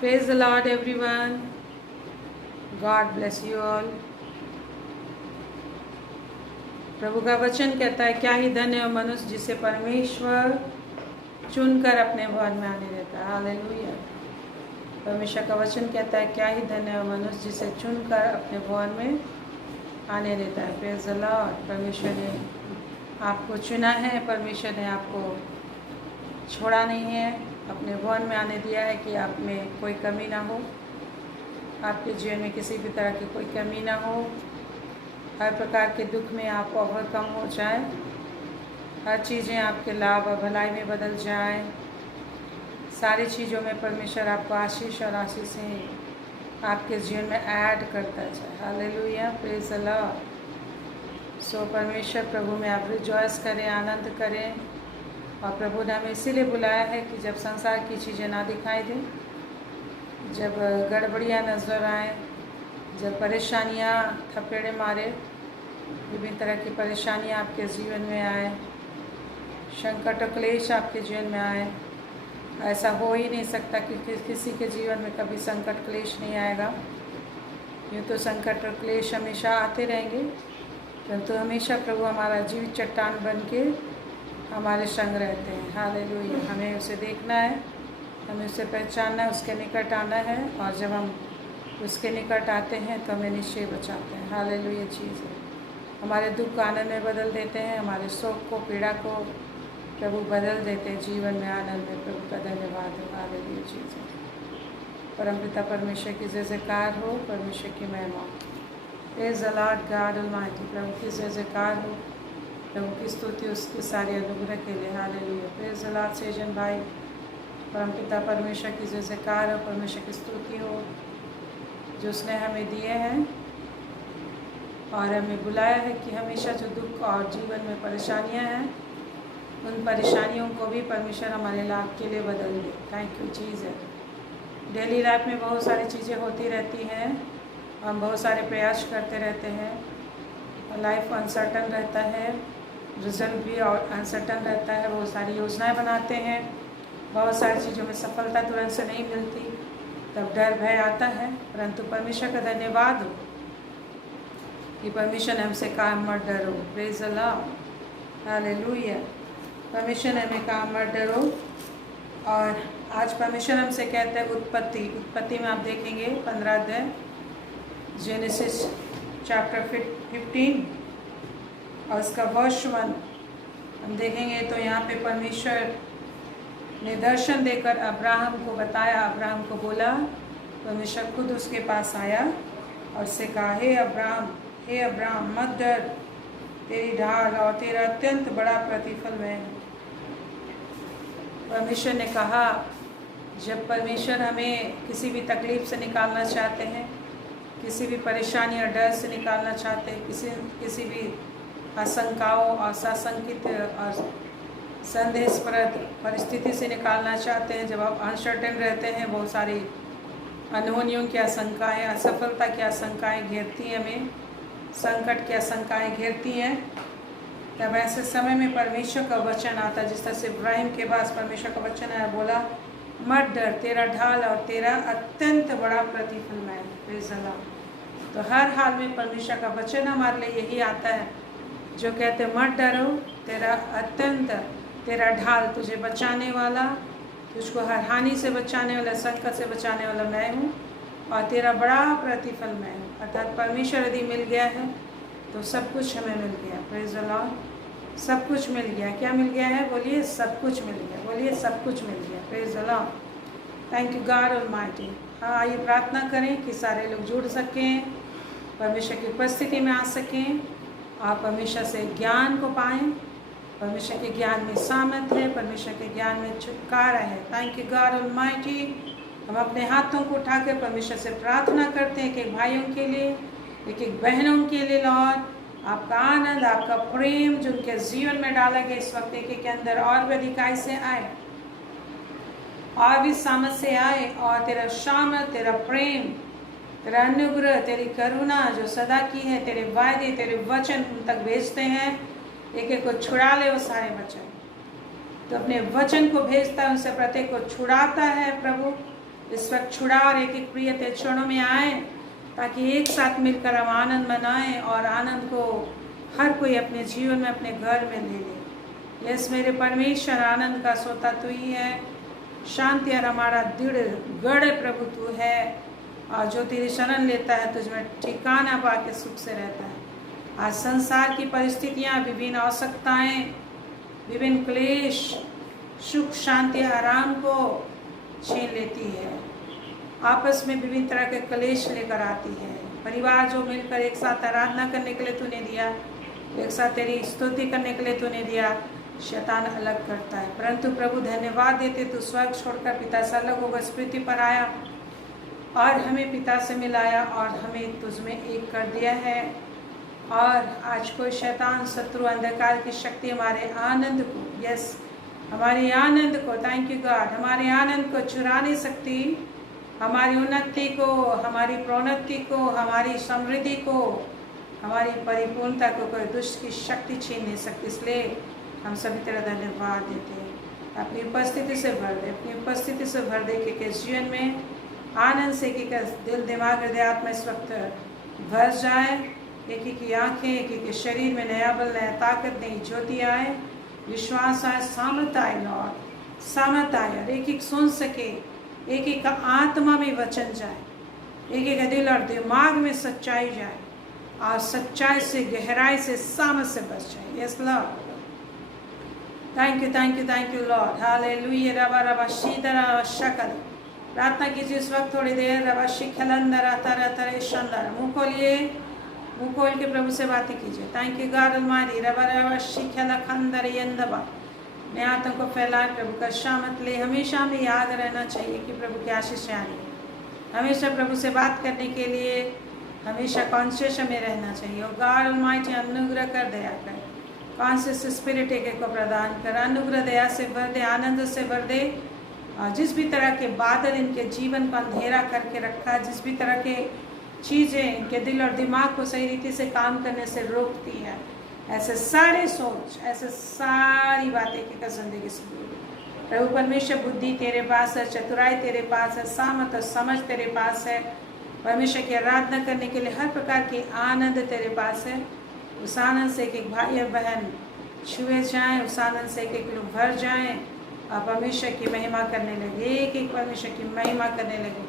Praise the Lord, everyone. God bless you all. प्रभु का वचन कहता है, क्या ही धन्य है मनुष्य जिसे परमेश्वर चुनकर अपने भवन में आने देता है। हालेलुया। परमेश्वर का वचन कहता है, क्या ही धन्य है मनुष्य जिसे चुनकर अपने भवन में आने देता है। Praise the Lord. परमेश्वर ने आपको चुना है, परमेश्वर ने आपको छोड़ा नहीं है, अपने भवन में आने दिया है कि आप में कोई कमी ना हो, आपके जीवन में किसी भी तरह की कोई कमी ना हो, हर प्रकार के दुख में आप ओवरकम हो जाए, हर चीज़ें आपके लाभ और भलाई में बदल जाए, सारी चीज़ों में परमेश्वर आपको आशीष और आशीषें आपके जीवन में ऐड करता जाए। Hallelujah. Praise the Lord. So परमेश्वर प्रभु में आप रिजॉइस करें, आनंद करें। और प्रभु ने हमें इसीलिए बुलाया है कि जब संसार की चीज़ें ना दिखाई दें, जब गड़बड़ियाँ नज़र आएँ, जब परेशानियाँ थपेड़े मारे, विभिन्न तरह की परेशानियाँ आपके जीवन में आए, संकट और क्लेश आपके जीवन में आए। ऐसा हो ही नहीं सकता कि किसी के जीवन में कभी संकट क्लेश नहीं आएगा। यूँ तो संकट और क्लेश हमेशा आते रहेंगे, परंतु हमेशा प्रभु हमारा जीवित चट्टान बन के हमारे संग रहते हैं। हालेलुया। हमें उसे देखना है, हमें उसे पहचानना है, उसके निकट आना है, और जब हम उसके निकट आते हैं तो हमें निश्चय बचाते हैं। हालेलुया। चीज़ है, हमारे दुख को आनंद में बदल देते हैं, हमारे शोक को, पीड़ा को प्रभु बदल देते हैं जीवन में आनंद में। प्रभु का धन्यवाद हो। हालेलुया। चीज़ है, परमपिता परमेश्वर की जय जयकार हो, परमेश्वर की महिमा। Praise the Lord God almighty. प्रभु की जय जयकार हो, प्रभु की स्तुति उसके सारे अनुग्रह के लिए। Hallelujah. Praise the Lord Schezwan भाई। परमपिता परमेश्वर की जय जयकार हो, परमेश्वर की स्तुति हो जो उसने हमें दिए हैं और हमें बुलाया है कि हमेशा जो दुख और जीवन में परेशानियां हैं, उन परेशानियों को भी परमेश्वर हमारे लाभ के लिए बदल दे। Thank you. चीज़ है, डेली लाइफ में बहुत सारी चीज़ें होती रहती हैं, हम बहुत सारे प्रयास करते रहते हैं, लाइफ अनसर्टन रहता है, रिजल्ट भी और अनसर्टन रहता है। बहुत सारी योजनाएं बनाते हैं, बहुत सारी चीज़ों में सफलता तुरंत से नहीं मिलती, तब डर भय आता है। परंतु परमेश्वर का धन्यवाद हो कि परमेश्वर ने हमसे कहा मत डरो। Praise the Lord. हालेलुया। परमेश्वर ने हमें कहा मत डरो। और आज परमेश्वर हमसे कहते हैं उत्पत्ति में आप देखेंगे 15 अध्याय, जेनेसिस चैप्टर 15 और उसका वर्ष 1 हम देखेंगे तो यहाँ पे परमेश्वर ने दर्शन देकर अब्राहम को बताया। अब्राहम को बोला, परमेश्वर खुद उसके पास आया और उससे कहा, हे अब्राहम मत डर, तेरी ढाल और तेरा अत्यंत बड़ा प्रतिफल मैं हूँ। परमेश्वर ने कहा, जब परमेश्वर हमें किसी भी तकलीफ से निकालना चाहते हैं, किसी भी परेशानी और डर से निकालना चाहते हैं, किसी भी आशंकाओं और साशंकित और संदेहस्पद परिस्थिति से निकालना चाहते हैं, जब आप अनसर्टेन रहते हैं, बहुत सारी अनहोनियों की आशंकाएँ, असफलता की आशंकाएँ घेरती हैं, हमें संकट की आशंकाएँ घेरती हैं, तब ऐसे समय में परमेश्वर का वचन आता है। जिस तरह से इब्राहिम के पास परमेश्वर का वचन आया, बोला मत डर, तेरा ढाल और तेरा अत्यंत बड़ा प्रतिफल मैं हूँ। Praise the Lord. तो हर हाल में परमेश्वर का वचन हमारे लिए यही आता है जो कहते मत डरो, तेरा ढाल तुझे बचाने वाला, तुझको हर हानि से बचाने वाला, संकट से बचाने वाला मैं हूँ, और तेरा बड़ा प्रतिफल मैं हूँ। अर्थात परमेश्वर यदि मिल गया है तो सब कुछ हमें मिल गया। Praise the Lord. सब कुछ मिल गया। क्या मिल गया है? बोलिए सब कुछ मिल गया। बोलिए सब कुछ मिल गया। Praise the Lord. Thank you God almighty. हाँ, आइए प्रार्थना करें कि सारे लोग जुड़ सकें, परमेश्वर की उपस्थिति में आ सकें, आप परमेश्वर से ज्ञान को पाएं। परमेश्वर के ज्ञान में सामर्थ्य है, परमेश्वर के ज्ञान में छुटकारा है। Thank you God almighty. हम अपने हाथों को उठाकर परमेश्वर से प्रार्थना करते हैं, एक भाइयों के लिए, एक बहनों के लिए। लॉर्ड, आपका आनंद, आपका प्रेम जो उनके जीवन में डाला गया इस वक्त एक के अंदर और भी अधिकाई से आए, और भी सामर्थ से आए, और तेरा सामर्थ, तेरा प्रेम, तेरा अनुग्रह, तेरी करुणा जो सदा की है, तेरे वायदे, तेरे वचन उन तक भेजते हैं। एक एक को छुड़ा ले वो सारे वचन, तो अपने वचन को भेजता है, उनसे प्रत्येक को छुड़ाता है प्रभु, इस वक्त छुड़ा और एक एक प्रिय तेरे चरणों में आए, ताकि एक साथ मिलकर हम आनंद मनाएं और आनंद को हर कोई अपने जीवन में अपने घर में ले ले। यस मेरे परमेश्वर, आनंद का सोता तू ही है, शांति और हमारा दृढ़ गढ़ प्रभु तू है, और जो तेरी शरण लेता है तुझमें ठिकाना पाके सुख से रहता है। आज संसार की परिस्थितियाँ, विभिन्न आवश्यकताएं, विभिन्न क्लेश सुख शांति आराम को छीन लेती है, आपस में विभिन्न तरह के क्लेश लेकर आती है। परिवार जो मिलकर एक साथ आराधना करने के लिए तूने दिया, एक साथ तेरी स्तुति करने के लिए तूने दिया, शैतान अलग करता है। परंतु प्रभु धन्यवाद देते, तू स्वर्ग छोड़कर पिता से अलग होकर इस पृथ्वी पर आया और हमें पिता से मिलाया और हमें तुझमें एक कर दिया है। और आज कोई शैतान शत्रु अंधकार की शक्ति हमारे आनंद को, यस हमारे आनंद को, थैंक यू गॉड, हमारे आनंद को चुरा नहीं सकती, हमारी उन्नति को, हमारी प्रोन्नति को, हमारी समृद्धि को, हमारी परिपूर्णता को कोई दुष्ट की शक्ति छीन नहीं सकती। इसलिए हम सभी तरह धन्यवाद देते हैं। अपनी उपस्थिति से भर दे, अपनी उपस्थिति से भर दे कि जीवन में आनंद से कि दिल दिमाग हृदय आत्मा इस वक्त भर जाए। एक एक की आँखें, एक एक के शरीर में नया बल, नया ताकत, नई ज्योति आए, विश्वास आए, सामर्थ आए लॉर्ड, सामर्थ आए, और एक एक सुन सके, एक एक का आत्मा में वचन जाए, एक एक दिल और दिमाग में सच्चाई जाए, और सच्चाई से, गहराई से, सामर्थ से बच जाए। Yes Lord, thank you, thank you, thank you Lord, hallelujah. रबा रबा शीतरा शकल, प्रार्थना कीजिए इस वक्त थोड़ी देर। रबा शिखलंदर तरह तरह शानदार, मुँह खोलिए, मुँह खोल के प्रभु से बातें कीजिए। थैंक यू गॉड अलमारी। रबा रबा शिखला खंदर यंदबा, मैं हाथों को फैलाए, प्रभु का शामत ले। हमेशा हमें याद रहना चाहिए कि प्रभु की आशीष आनी, हमेशा प्रभु से बात करने के लिए हमेशा कॉन्शियस में रहना चाहिए। और गॉड अलमाइटी अनुग्रह कर, दया कर, कॉन्शियस स्पिरिट एक को प्रदान कर, अनुग्रह दया से भर दे, आनंद से भर दे। जिस भी तरह के बादल इनके जीवन को अंधेरा करके रखा, जिस भी तरह के चीज़ें इनके दिल और दिमाग को सही रीति से काम करने से रोकती है, ऐसे सारे सोच, ऐसे सारी बातें की जिंदगी से दूर। प्रभु परमेश्वर, बुद्धि तेरे पास है, चतुराई तेरे पास है, सामर्थ और समझ तेरे पास है। परमेश्वर की आराधना करने के लिए हर प्रकार की आनंद तेरे पास है। उस आनंद से एक एक भाई और बहन छुए जाएं, उस आनंद से एक एक लोग भर जाएं और परमेश्वर की महिमा करने लगे, एक एक परमेश्वर की महिमा करने लगे,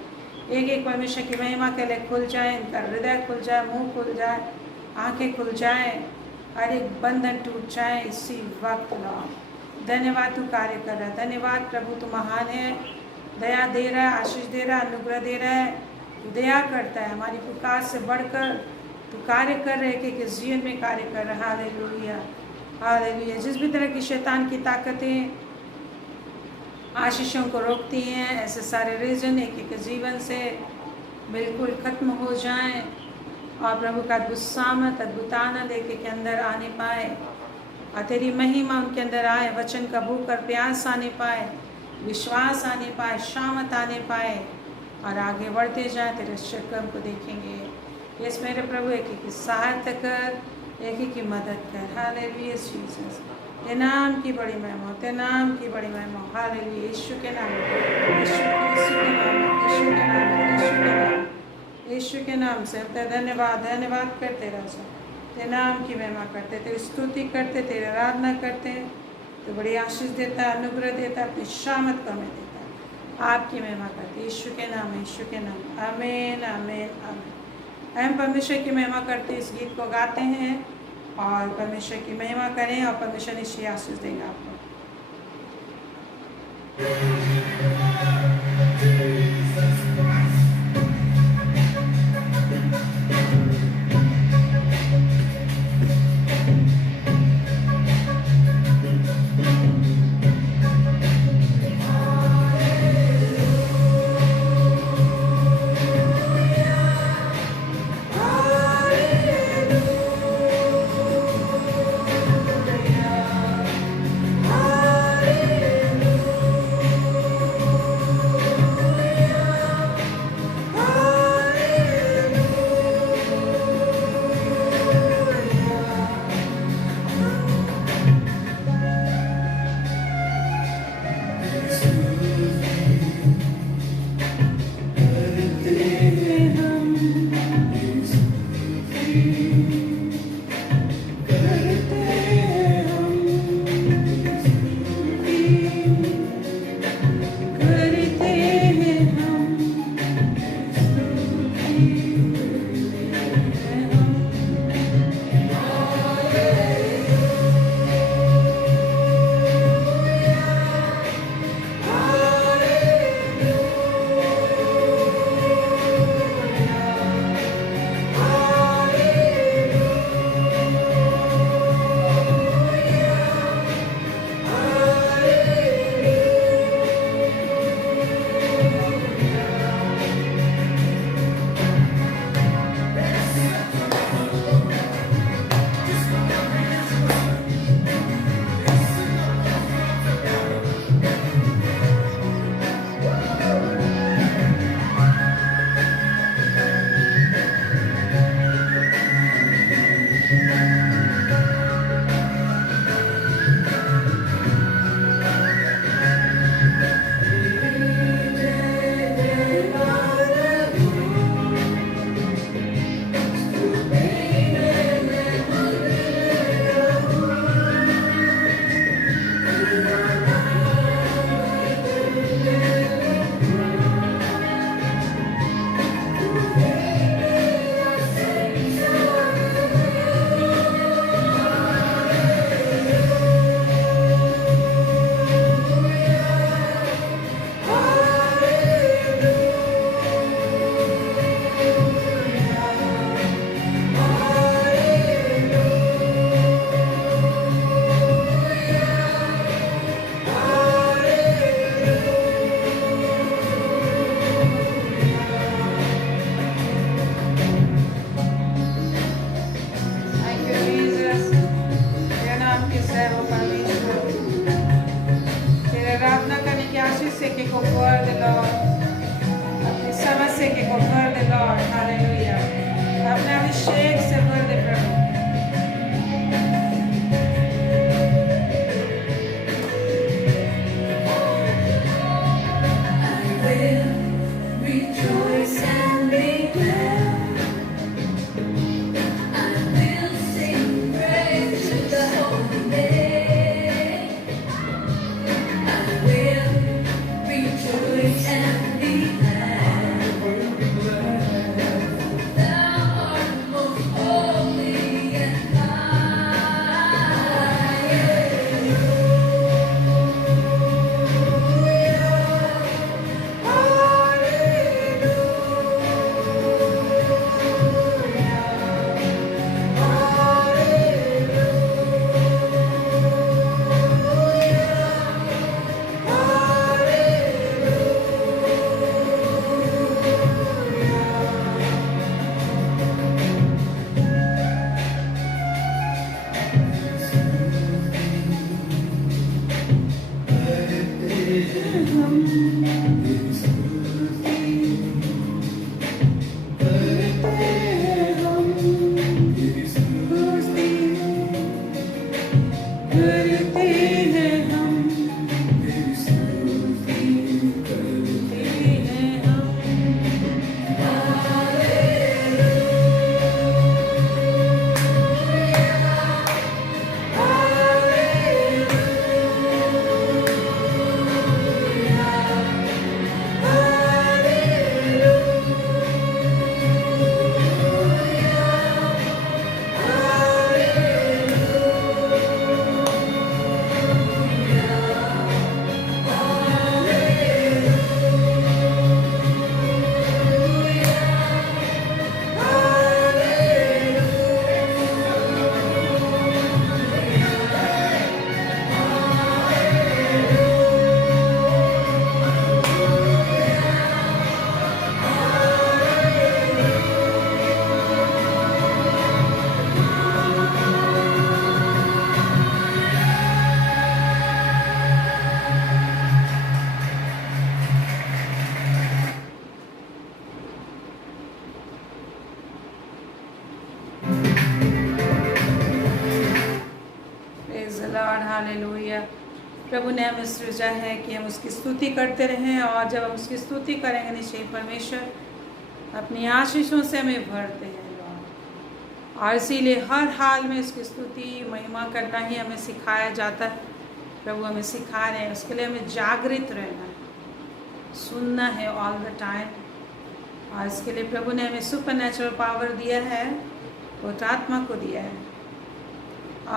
एक एक परमेश्वर की महिमा के लिए खुल जाए, इनका हृदय खुल जाए, मुंह खुल जाए, आंखें खुल जाए, हर एक बंधन टूट जाए इसी वक्त। लॉर्ड धन्यवाद, तू कार्य कर रहा है, धन्यवाद प्रभु, तू महान है, दया दे रहा है, आशीष दे रहा है, अनुग्रह दे रहा है, तू दया करता है, हमारी पुकार से बढ़कर तू कार्य कर रहे कि जीवन में कार्य कर रहा है। Hallelujah, hallelujah. जिस भी तरह की शैतान की ताकतें आशीषों को रोकती हैं, ऐसे सारे रीजन एक एक जीवन से बिल्कुल खत्म हो जाएं और प्रभु का अद्भुत सामर्थ, अद्भुत आनंद एक एक के अंदर आने पाए और तेरी महिमा उनके अंदर आए, वचन का भूख और प्यास आने पाए, विश्वास आने पाए, शामत आने पाए और आगे बढ़ते जाए, तेरे शक्म को देखेंगे। यस मेरे प्रभु, एक एक की सहायता कर, एक एक की मदद कर। हालेलुया जीसस, तेरे नाम की बड़ी महिमा, तेरे नाम की बड़ी महिमा। हालेलुया, यीशु के नाम, यीशु के नाम, यीशु के नाम, यीशु के नाम, यीशु के नाम से तेरा धन्यवाद, धन्यवाद करते राजा, तेरे नाम की महिमा करते, तेरी स्तुति करते, तेरी आराधना करते। तो बड़ी आशीष देता है, अनुग्रह देता है, अपनी शामत को हमें देता है, आपकी महिमा करते। यीशु के नाम, यीशु के नाम, आमीन, आमीन, आमीन। हम परमेश्वर की महिमा करते इस गीत को गाते हैं और परमेश्वर की महिमा करें और परमेश्वर निश्चय आशीष देंगे आपको। के को कर दे लॉर्ड, अपनी समस्या के को कर दे लॉर्ड, हालेलुया। अपने अभिषेक से भर दे प्रभु। हालेलुया। प्रभु ने हमें सृजा है कि हम उसकी स्तुति करते रहें, और जब हम उसकी स्तुति करेंगे निश्चय परमेश्वर अपनी आशीषों से हमें भरते हैं लॉर्ड। और इसीलिए हर हाल में उसकी स्तुति महिमा करना ही हमें सिखाया जाता है। प्रभु हमें सिखा रहे हैं, उसके लिए हमें जागृत रहना है, सुनना है ऑल द टाइम। और इसके लिए प्रभु ने हमें सुपर नेचुरल पावर दिया है, पवित्र आत्मा को दिया है।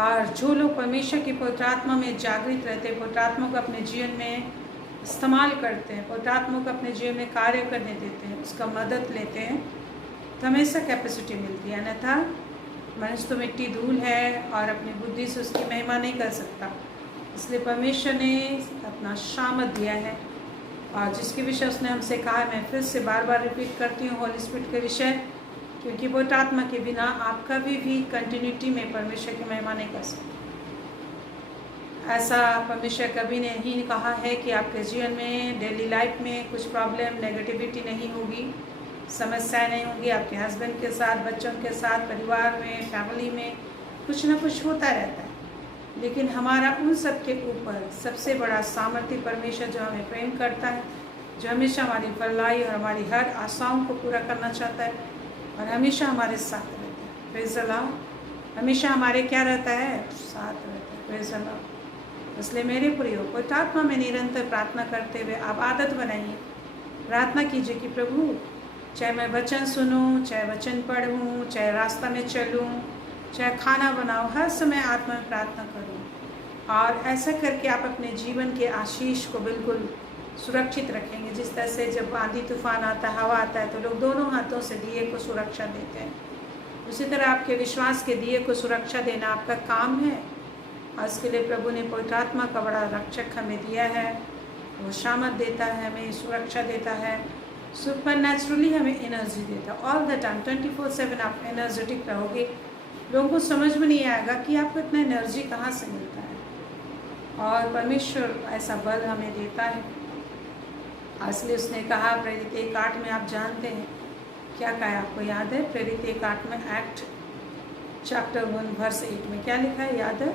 और जो लोग परमेश्वर की पवित्र आत्मा में जागृत रहते हैं, पवित्र आत्मा को अपने जीवन में इस्तेमाल करते हैं, पवित्र आत्मा को अपने जीवन में कार्य करने देते हैं, उसका मदद लेते हैं, तो हमेशा कैपेसिटी मिलती है। अन्यथा मनुष्य तो मिट्टी धूल है और अपनी बुद्धि से उसकी महिमा नहीं कर सकता। इसलिए परमेश्वर ने अपना शामत दिया है, और जिसके विषय उसने हमसे कहा, मैं फिर से बार बार रिपीट करती हूँ, होली स्पिरिट के विषय, क्योंकि पवित्र आत्मा के बिना आप कभी भी कंटिन्यूटी में परमेश्वर की महिमा नहीं कर सकते। ऐसा परमेश्वर कभी नहीं कहा है कि आपके जीवन में डेली लाइफ में कुछ प्रॉब्लम नेगेटिविटी नहीं होगी, समस्याएं नहीं होंगी। आपके हस्बैंड के साथ, बच्चों के साथ, परिवार में, फैमिली में कुछ ना कुछ होता रहता है। लेकिन हमारा उन सब के ऊपर सबसे बड़ा सामर्थ्य परमेश्वर, जो हमें प्रेम करता है, जो हमेशा हमारी भलाई और हमारी हर आशाओं को पूरा करना चाहता है, और हमेशा हमारे साथ रहता है। Praise the Lord. हमेशा हमारे क्या रहता है? साथ रहता है। Praise the Lord. इसलिए मेरे प्रियो, पवित्र आत्मा में निरंतर प्रार्थना करते हुए आप आदत बनाइए, प्रार्थना कीजिए कि प्रभु, चाहे मैं वचन सुनूं, चाहे वचन पढ़ूं, चाहे रास्ता में चलूं, चाहे खाना बनाऊं, हर समय आत्मा में प्रार्थना करूं। और ऐसा करके आप अपने जीवन के आशीष को बिल्कुल सुरक्षित रखेंगे। जिस तरह से जब आंधी तूफान आता है, हवा आता है, तो लोग दोनों हाथों से दिए को सुरक्षा देते हैं, उसी तरह आपके विश्वास के दिए को सुरक्षा देना आपका काम है। और इसके लिए प्रभु ने पवित्र आत्मा का बड़ा रक्षक हमें दिया है। वो शामत देता है, हमें सुरक्षा देता है, सुपर नेचुरली हमें एनर्जी देता है। ऑल द टाइम 24/7 आप एनर्जेटिक रहोगे। लोगों को समझ में नहीं आएगा कि आपको इतना एनर्जी कहाँ से मिलता है, और परमेश्वर ऐसा बल हमें देता है। इसलिए उसने कहा प्रेरित 1:8 में, आप जानते हैं क्या कहा है, आपको याद है? प्रेरित 1:8 में, एक्ट चैप्टर 1 वर्स 8 में क्या लिखा है, याद है?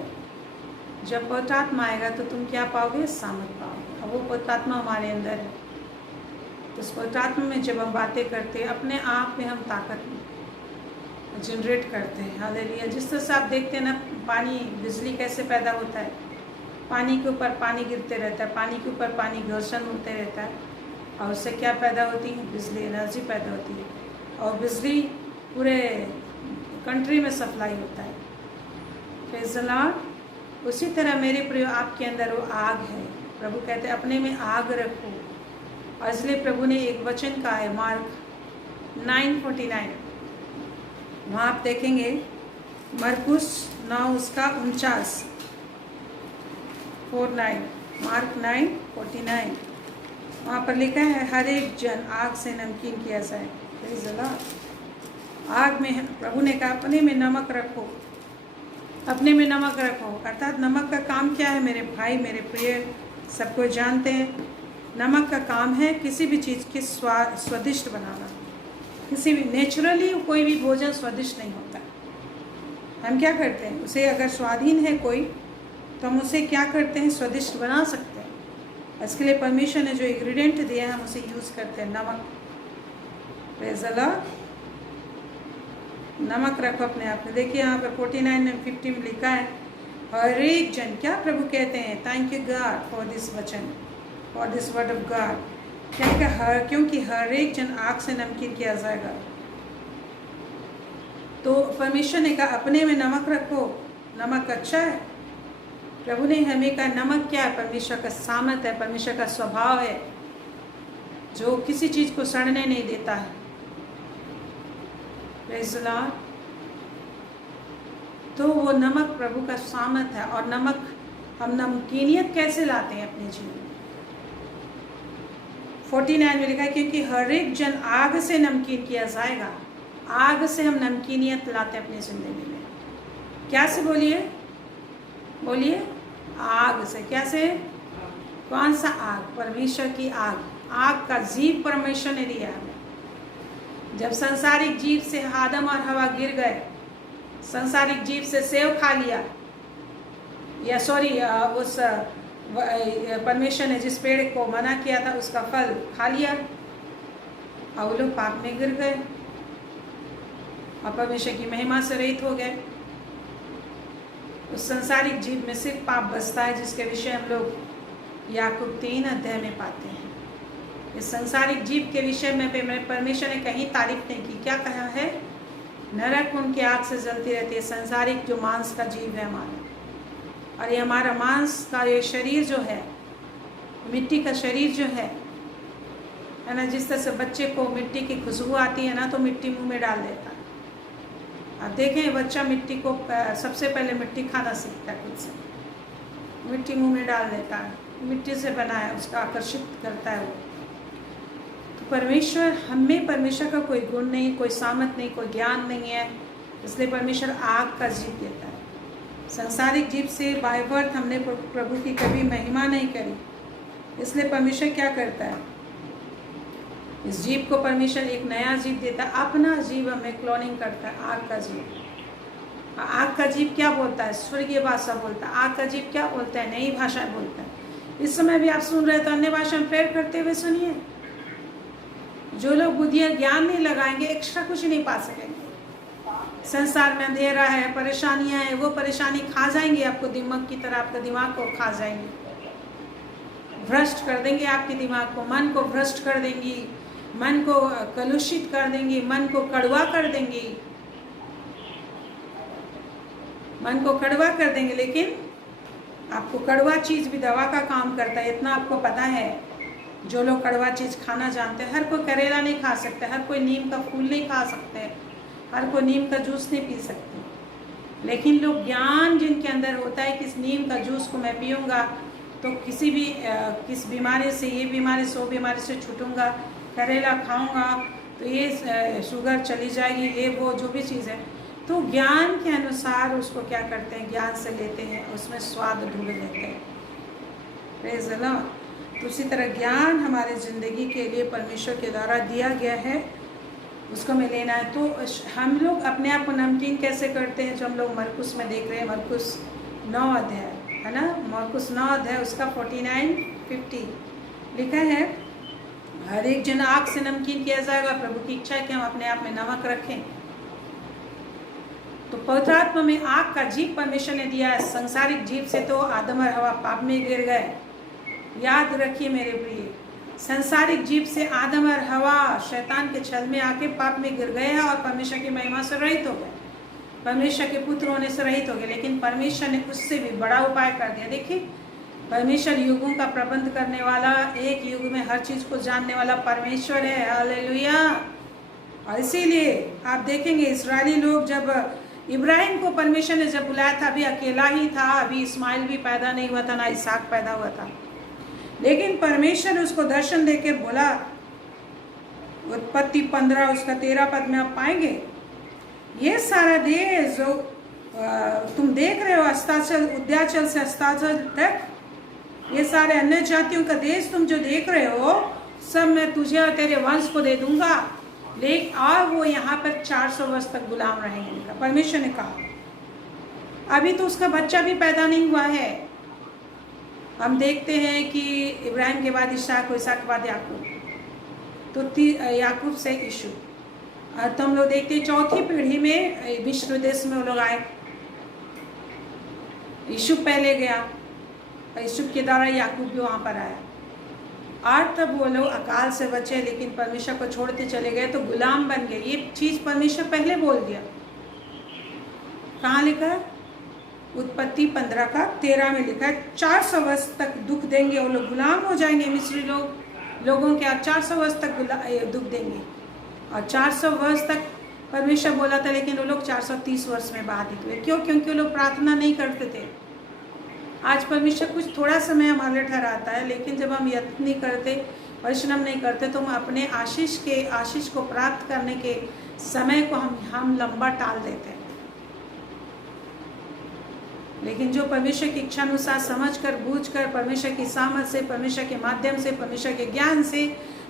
जब पवित्र आत्मा आएगा तो तुम क्या पाओगे? सामर्थ पाओगे। अब वो पवित्र आत्मा हमारे अंदर है, तो उस पवित्र आत्मा में जब हम बातें करते हैं, अपने आप में हम ताकत जनरेट करते हैं। हालेलुया। जिस तरह से आप देखते हैं ना, पानी, बिजली कैसे पैदा होता है, पानी के ऊपर पानी गिरते रहता है, पानी के ऊपर पानी घर्षण होते रहता है, और उससे क्या पैदा होती है? बिजली, एनर्जी पैदा होती है, और बिजली पूरे कंट्री में सप्लाई होता है। Praise the Lord. उसी तरह मेरे प्रिय, आपके अंदर वो आग है। प्रभु कहते हैं अपने में आग रखो, और इसलिए प्रभु ने एक वचन कहा है, मार्क 9:49, वहाँ आप देखेंगे, मरकुस 9 उसका 49, मार्क 9:49, वहाँ पर लिखा है, हर एक जन आग से नमकीन किया जाए। Praise the Lord. आग में, प्रभु ने कहा अपने में नमक रखो, अपने में नमक रखो। अर्थात नमक का काम क्या है मेरे भाई, मेरे प्रिय, सबको जानते हैं, नमक का काम है किसी भी चीज़ की स्वादिष्ट बनाना। किसी भी, नेचुरली कोई भी भोजन स्वादिष्ट नहीं होता। हम क्या करते हैं, उसे अगर स्वादहीन है कोई, तो हम उसे क्या करते हैं? स्वादिष्ट बना सकते हैं। इसके लिए परमेश्वर ने जो इंग्रेडिएंट दिया है, हम उसे यूज़ करते हैं, नमक। Praise the Lord. नमक रखो अपने आप में। देखिए यहाँ पर 49 और 50 में लिखा है, हर एक जन, क्या प्रभु कहते हैं? Thank you God for this वचन, for this word of God. क्या है? क्योंकि हर एक जन आग से नमकीन किया जाएगा। तो परमेश्वर ने कहा अपने में नमक रखो। नमक अच्छा है। प्रभु ने हमें कहा नमक क्या है? परमेश्वर का सामर्थ है, परमेश्वर का स्वभाव है, जो किसी चीज़ को सड़ने नहीं देता है। Praise the Lord. तो वो नमक प्रभु का सामर्थ है। और नमक, हम नमकीनियत कैसे लाते हैं अपने जीवन में? 49 में लिखा है, क्योंकि हर एक जन आग से नमकीन किया जाएगा। आग से हम नमकीनियत लाते हैं अपनी ज़िंदगी में। क्या से? बोलिए, बोलिए। आग से। क्या से? कौन सा आग? परमेश्वर की आग। आग का जीव परमेश्वर ने दिया हमें। जब संसारिक जीव से आदम और हवा गिर गए, संसारिक जीव से सेव खा लिया, या सॉरी, उस परमेश्वर ने जिस पेड़ को मना किया था उसका फल खा लिया, और वो लोग पाप में गिर गए और परमेश्वर की महिमा से रहित हो गए। उस संसारिक जीव में सिर्फ पाप बसता है, जिसके विषय हम लोग याकूब 3 में पाते हैं। इस संसारिक जीव के विषय में परमेश्वर ने कहीं तारीफ नहीं की। क्या कहा है? नरक उनकी आग से जलती रहती है। संसारिक जो मांस का जीव है हमारा, और ये हमारा मांस का ये शरीर जो है, मिट्टी का शरीर जो है ना, जिस तरह से बच्चे को मिट्टी की खुशबू आती है ना, तो मिट्टी मुंह में डाल देता है। आप देखें, बच्चा मिट्टी को सबसे पहले मिट्टी खाना सीखता है, खुद से मिट्टी मुंह में डाल देता है, मिट्टी से बना है, उसका आकर्षित करता है वो। तो परमेश्वर, हमें परमेश्वर का कोई गुण नहीं, कोई सामर्थ नहीं, कोई ज्ञान नहीं है, इसलिए परमेश्वर आग का जीव देता है। संसारिक जीव से बाय बर्थ हमने प्रभु की कभी महिमा नहीं करी, इसलिए परमेश्वर क्या करता है? इस जीव को परमेश्वर एक नया जीव देता है, अपना जीव हमें क्लोनिंग करता है, आग का जीव। आग का जीव क्या बोलता है? स्वर्गीय भाषा बोलता है। आग का जीव क्या बोलता है? नई भाषा बोलता है। इस समय भी आप सुन रहे तो अन्य भाषा में प्रेयर करते हुए सुनिए। जो लोग बुद्धियाँ ज्ञान नहीं लगाएंगे, एक्स्ट्रा कुछ नहीं पा सकेंगे। संसार में अंधेरा है, परेशानियां हैं, वो परेशानी खा जाएंगी आपको, दिमाग की तरह आपके दिमाग को खा जाएंगी, भ्रष्ट कर देंगे आपके दिमाग को, मन को भ्रष्ट कर देंगी, मन को कलुषित कर देंगी, मन को कड़वा कर देंगी, मन को कड़वा कर देंगे। लेकिन आपको कड़वा चीज़ भी दवा का काम करता है, इतना आपको पता है। जो लोग कड़वा चीज़ खाना जानते हैं, हर कोई करेला नहीं खा सकता, हर कोई नीम का फूल नहीं खा सकते, हर कोई नीम का जूस नहीं पी सकते। लेकिन लोग, ज्ञान जिनके अंदर होता है कि इस नीम का जूस को मैं पीऊँगा तो किसी भी किस बीमारी से, ये बीमारी से, वो बीमारी से छूटूँगा, करेला खाऊँगा तो ये शुगर चली जाएगी, ये वो जो भी चीज़ है। तो ज्ञान के अनुसार उसको क्या करते हैं? ज्ञान से लेते हैं, उसमें स्वाद ढूंढ लेते हैं। Praise the Lord. तो उसी तरह ज्ञान हमारे ज़िंदगी के लिए परमेश्वर के द्वारा दिया गया है, उसको हमें लेना है। तो हम लोग अपने आप को नमकीन कैसे करते हैं, जो हम लोग मरकुस में देख रहे हैं, मरकुस 9 अध्याय है ना, मरकुस 9 अध्याय उसका 49-50 लिखा है, हर एक जन आग से नमकीन किया जाएगा। प्रभु की इच्छा है कि हम अपने आप में नमक रखें। तो पवित्र आत्मा में आग का जीव परमेश्वर ने दिया है। संसारिक जीव से तो आदम और हवा पाप में गिर गए। याद रखिए मेरे प्रिय, संसारिक जीव से आदम और हवा शैतान के छल में आके पाप में गिर गए हैं और परमेश्वर की महिमा से रहित हो गए, परमेश्वर के पुत्र होने से रहित हो गए। लेकिन परमेश्वर ने उससे भी बड़ा उपाय कर दिया। देखिए, परमेश्वर युगों का प्रबंध करने वाला, एक युग में हर चीज को जानने वाला परमेश्वर है। हालेलुया। और इसीलिए आप देखेंगे इस्राएली लोग, जब इब्राहिम को परमेश्वर ने जब बुलाया था, अभी अकेला ही था, अभी इस्माइल भी पैदा नहीं हुआ था, ना इसहाक पैदा हुआ था, लेकिन परमेश्वर ने उसको दर्शन देके बोला, उत्पत्ति 15 उसका 13 पद में आप पाएंगे, ये सारा देश जो तुम देख रहे हो, अस्ताचल, उद्याचल से अस्ताचल तक, ये सारे अन्य जातियों का देश तुम जो देख रहे हो, सब मैं तुझे और तेरे वंश को दे दूंगा। लेकिन और वो यहाँ पर 400 वर्ष तक गुलाम रहेंगे, परमेश्वर ने कहा। अभी तो उसका बच्चा भी पैदा नहीं हुआ है। हम देखते हैं कि इब्राहिम के बाद इसहाक, इसहाक के बाद याकूब, तो याकूब से यीशु, तो हम लोग देखते हैं चौथी पीढ़ी में मिस्र देश में वो लोग आए। यीशु पहले गया, यीशु के द्वारा याकूब भी वहाँ पर आया, और तब वो लोग अकाल से बचे, लेकिन परमेश्वर को छोड़ते चले गए तो गुलाम बन गए। ये चीज़ परमेश्वर पहले बोल दिया। कहाँ लिखा है? उत्पत्ति 15 का 13 में लिखा है, 400 वर्ष तक दुख देंगे, वो लोग गुलाम हो जाएंगे मिस्री लोगों के, 400 वर्ष तक दुख देंगे। और 400 वर्ष तक परमेश्वर बोला था, लेकिन वो लोग 430 वर्ष में बाहर निकले। क्यों? क्योंकि वो लोग प्रार्थना नहीं करते थे। आज परमेश्वर कुछ थोड़ा समय हमारे ठहराता है, लेकिन जब हम यत्न नहीं करते, परिश्रम नहीं करते, तो हम अपने आशीष को प्राप्त करने के समय को हम लंबा टाल देते हैं। लेकिन जो परमेश्वर की इच्छा अनुसार समझ कर, बूझ कर, परमेश्वर की सामर्थ से, परमेश्वर के माध्यम से, परमेश्वर के ज्ञान से,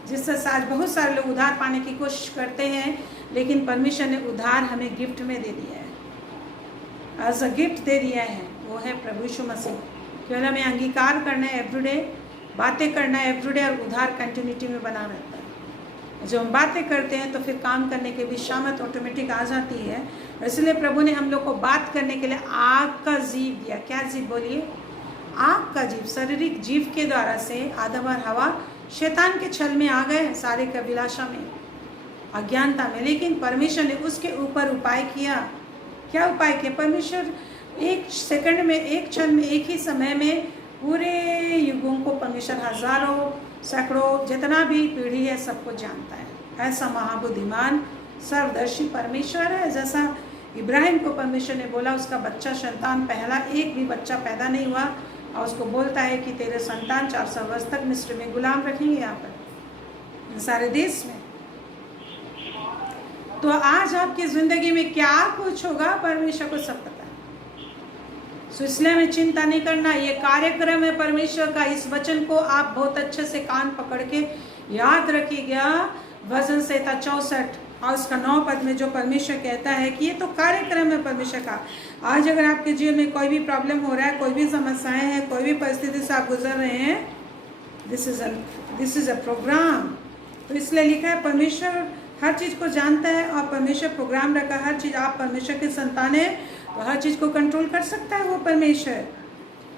जिससे आज बहुत सारे लोग उधार पाने की कोशिश करते हैं, लेकिन परमेश्वर ने उधार हमें गिफ्ट में दे दिया है, एज अ गिफ्ट दे दिया है, वो है प्रभु यीशु मसीह। केवल हमें अंगीकार करना है एवरीडे, बातें करना है एवरीडे, और उधार कंटिन्यूटी में बना रहता है। जब हम बातें करते हैं तो फिर काम करने की भी शामत ऑटोमेटिक आ जाती है। इसलिए प्रभु ने हम लोग को बात करने के लिए आग का जीव दिया। क्या जीव? बोलिए, आग का जीव। शारीरिक जीव के द्वारा से आदम और हवा शैतान के छल में आ गए, सारे की अभिलाषा में, अज्ञानता में। लेकिन परमेश्वर ने उसके ऊपर उपाय किया। क्या उपाय किया? परमेश्वर एक सेकंड में, एक क्षण में, एक ही समय में पूरे युगों को परमेश्वर हजारों, सैकड़ों, जितना भी पीढ़ी है सबको जानता है। ऐसा महाबुद्धिमान सर्वदर्शी परमेश्वर है। जैसा इब्राहिम को परमेश्वर ने बोला, उसका बच्चा संतान, पहला एक भी बच्चा पैदा नहीं हुआ, और उसको बोलता है कि तेरे संतान 400 वर्ष तक मिस्र में गुलाम रखेंगे, यहाँ पर सारे देश में। तो आज आपकी जिंदगी में क्या कुछ होगा, परमेश्वर को सब पता है। तो इसलिए हमें चिंता नहीं करना। ये कार्यक्रम है परमेश्वर का। इस वचन को आप बहुत अच्छे से कान पकड़ के याद रखिएगा। भजन संहिता 64 और उसका 9 पद में जो परमेश्वर कहता है कि ये तो कार्यक्रम है परमेश्वर का। आज अगर आपके जीवन में कोई भी प्रॉब्लम हो रहा है, कोई भी समस्याएं हैं, कोई भी परिस्थिति से आप गुजर रहे हैं, दिस इज अ प्रोग्राम। तो इसलिए लिखा है परमेश्वर हर चीज को जानता है, और परमेश्वर प्रोग्राम रखा हर चीज। आप परमेश्वर के संतान है, तो हर चीज को कंट्रोल कर सकता है वो परमेश्वर,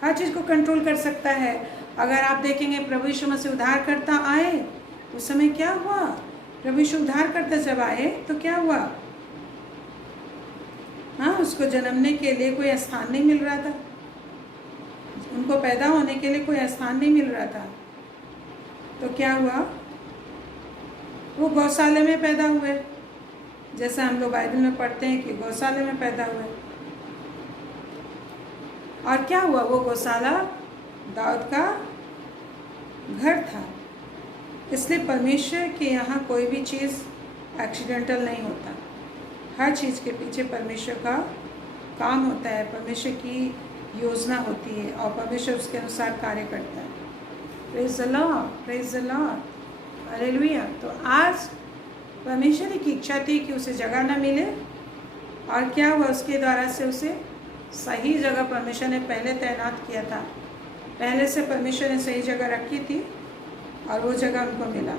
हर चीज को कंट्रोल कर सकता है। अगर आप देखेंगे प्रभु यीशु मसीह उद्धार करता आए, उस समय क्या हुआ? प्रभु यीशु उद्धार करते जब आए तो क्या हुआ? हाँ, उसको जन्मने के लिए कोई स्थान नहीं मिल रहा था, उनको पैदा होने के लिए कोई स्थान नहीं मिल रहा था। तो क्या हुआ? वो गौशाले में पैदा हुए, जैसा हम लोग बाइबल में पढ़ते हैं कि गौशाले में पैदा हुए। और क्या हुआ? वो गौशाला दाऊद का घर था। इसलिए परमेश्वर के यहाँ कोई भी चीज़ एक्सीडेंटल नहीं होता। हर चीज़ के पीछे परमेश्वर का काम होता है, परमेश्वर की योजना होती है, और परमेश्वर उसके अनुसार कार्य करता है। Praise the Lord, praise the Lord, hallelujah. तो आज परमेश्वर की इच्छा थी कि उसे जगह न मिले, और क्या हुआ, उसके द्वारा से उसे सही जगह परमेश्वर ने पहले तैनात किया था। पहले से परमेश्वर ने सही जगह रखी थी और वो जगह उनको मिला।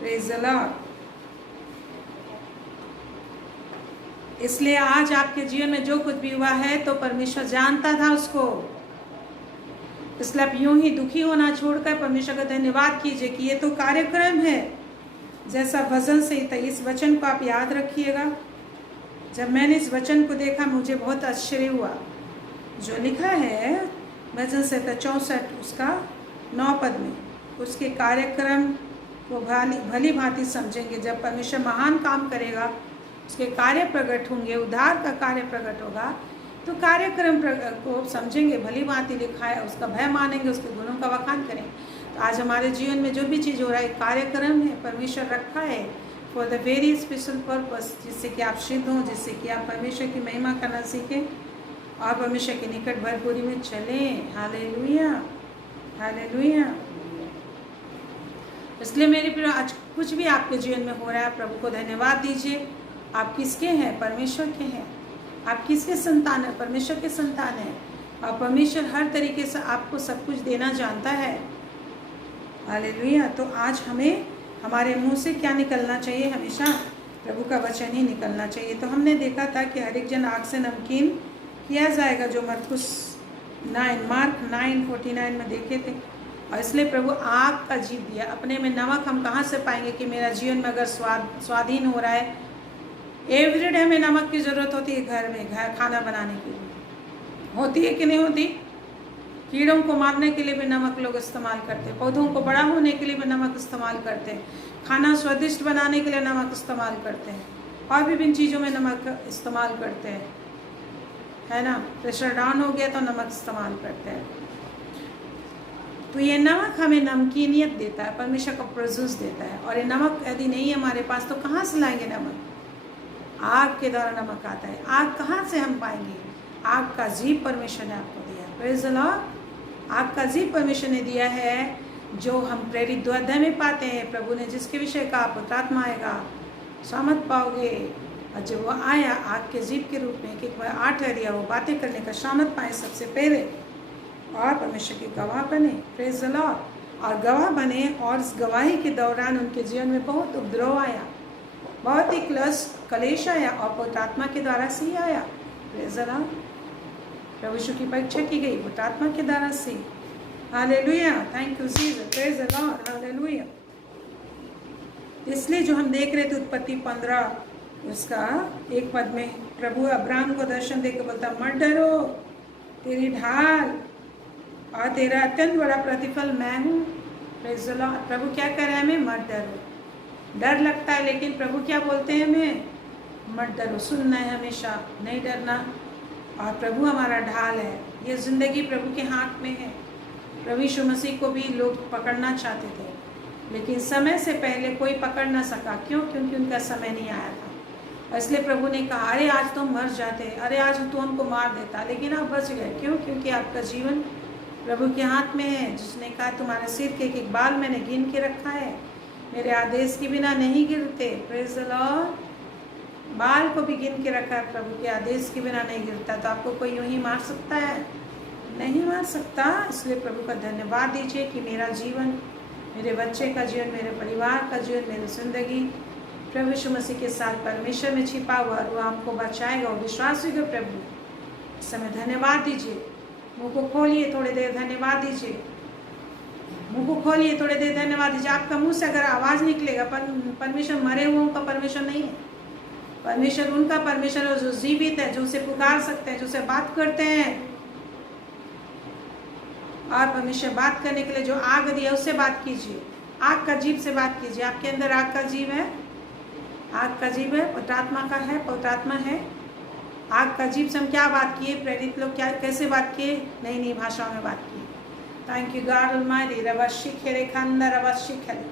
Praise the Lord. इसलिए आज आपके जीवन में जो कुछ भी हुआ है तो परमेश्वर जानता था उसको। इसलिए आप यूं ही दुखी होना छोड़कर परमेश्वर का धन्यवाद कीजिए कि ये तो कार्यक्रम है, जैसा वचन से ही था। इस वचन को आप याद रखिएगा। जब मैंने इस वचन को देखा मुझे बहुत आश्चर्य हुआ। जो लिखा है वचन से 64 उसका 9 पद में, उसके कार्यक्रम को भली भांति समझेंगे। जब परमेश्वर महान काम करेगा, उसके कार्य प्रकट होंगे, उद्धार का कार्य प्रकट होगा, तो कार्यक्रम को समझेंगे, भली भांति लिखा है, उसका भय मानेंगे, उसके गुणों का बखान करेंगे। तो आज हमारे जीवन में जो भी चीज़ हो रहा है, कार्यक्रम है, परमेश्वर रखा है for the very special purpose, जिससे कि आप सिद्ध हों, जिससे कि आप परमेश्वर की महिमा करना सीखें और परमेश्वर के निकट भरपूरी में चलें। Hallelujah, hallelujah. इसलिए मेरे प्रिय, आज कुछ भी आपके जीवन में हो रहा है, प्रभु को धन्यवाद दीजिए। आप किसके हैं? परमेश्वर के हैं। आप किसके संतान हैं? परमेश्वर के संतान हैं। और परमेश्वर हर तरीके से आपको सब कुछ देना जानता है। हालेलुया। तो आज हमें हमारे मुंह से क्या निकलना चाहिए? हमेशा प्रभु का वचन ही निकलना चाहिए। तो हमने देखा था कि हर एक जन आग से नमकीन किया जाएगा, जो मार्क 9:49 में देखे थे। और इसलिए प्रभु आग का जीव दिया। अपने में नमक हम कहाँ से पाएंगे कि मेरा जीवन में अगर स्वाधीन हो रहा है? एवरीडे हमें नमक की ज़रूरत होती है घर में, खाना बनाने के लिए। होती है कि नहीं होती? कीड़ों को मारने के लिए भी नमक लोग इस्तेमाल करते हैं, पौधों को बड़ा होने के लिए भी नमक इस्तेमाल करते हैं, खाना स्वादिष्ट बनाने के लिए नमक इस्तेमाल करते हैं, और विभिन्न चीज़ों में नमक इस्तेमाल करते हैं, है ना। प्रेशर डाउन हो गया तो नमक इस्तेमाल करते हैं। तो ये नमक हमें नमकीनियत देता है, परमेश्वर का प्रोड्यूस देता है। और ये नमक यदि नहीं है हमारे पास तो कहाँ से लाएंगे नमक? आग के द्वारा नमक आता है। आग कहाँ से हम पाएंगे? आग का जीव परमेश्वर ने आपको दिया। Praise the Lord. आग का जीव परमेश्वर ने दिया है, जो हम प्रेरित 2 अध्याय में पाते हैं। प्रभु ने जिसके विषय का पवित्र आत्मा आएगा, सामर्थ पाओगे। और जब वो आया आग के जीव के रूप में, कि 8 दिया, वो बातें करने का सामर्थ पाए सबसे पहले, और परमेश्वर के गवाह बने। Praise the Lord. और गवाह बने, और इस गवाही के दौरान उनके जीवन में बहुत उपद्रव आया, बहुत ही कलेश आया, और पवित्र आत्मा के द्वारा से ही आया। Praise the Lord. प्रभु यीशु की परीक्षा की गई पवित्र आत्मा के द्वारा से। Hallelujah, thank you Jesus, praise the Lord, hallelujah. इसलिए जो हम देख रहे थे उत्पत्ति 15 उसका 1 पद में, प्रभु अब्राहम को दर्शन देकर बोलता, मत डरो, तेरी ढाल और तेरा अत्यंत बड़ा प्रतिफल मैं हूँ। Praise the Lord. प्रभु क्या कह रहे हैं हमें? मत डरो। डर लगता है, लेकिन प्रभु क्या बोलते हैं हमें? मत डरो। सुनना है हमेशा, नहीं डरना। और प्रभु हमारा ढाल है। ये ज़िंदगी प्रभु के हाथ में है। प्रभु यीशु मसीह को भी लोग पकड़ना चाहते थे, लेकिन समय से पहले कोई पकड़ ना सका। क्यों? क्योंकि उनका समय नहीं आया था। इसलिए प्रभु ने कहा, अरे आज तुम मर जाते, अरे आज तो हमको मार देता, लेकिन आप बच गए। क्यों? क्योंकि आपका जीवन प्रभु के हाथ में है, जिसने कहा तुम्हारे सिर के एक बाल मैंने गिन के रखा है, मेरे आदेश के बिना नहीं गिरते। Praise the Lord. बाल को भी गिन के रखा है, प्रभु के आदेश के बिना नहीं गिरता। तो आपको कोई यूं ही मार सकता है? नहीं मार सकता। इसलिए प्रभु का धन्यवाद दीजिए कि मेरा जीवन, मेरे बच्चे का जीवन, मेरे परिवार का जीवन, मेरी जिंदगी प्रभु यीशु मसीह के साथ परमेश्वर में छिपा हुआ, और वो आपको बचाएगा। और विश्वास होगा प्रभु। इस समय धन्यवाद दीजिए। मुँह को खोलिए, थोड़ी देर धन्यवाद दीजिए। मुँह को खोलिए, थोड़ी देर धन्यवाद दीजिए। आपका मुँह से अगर आवाज़ निकलेगा, परमेश्वर मरे हुओं का परमेश्वर नहीं है। परमेश्वर उनका परमेश्वर है जो जीवित है, जो उसे पुकार सकते हैं, जो उसे बात करते हैं। और परमेश्वर बात करने के लिए जो आग दिया, उससे बात कीजिए। आग का जीव से बात कीजिए। आपके अंदर आग का जीव है, आग का जीव है, पवित्र आत्मा का है, पवित्र आत्मा है। आग का जीव से हम क्या बात किए? प्रेरित लोग क्या कैसे बात किए? नई नई भाषाओं में बात की। Thank you God almighty. रवशी खेरे खंदा रवशी खेरे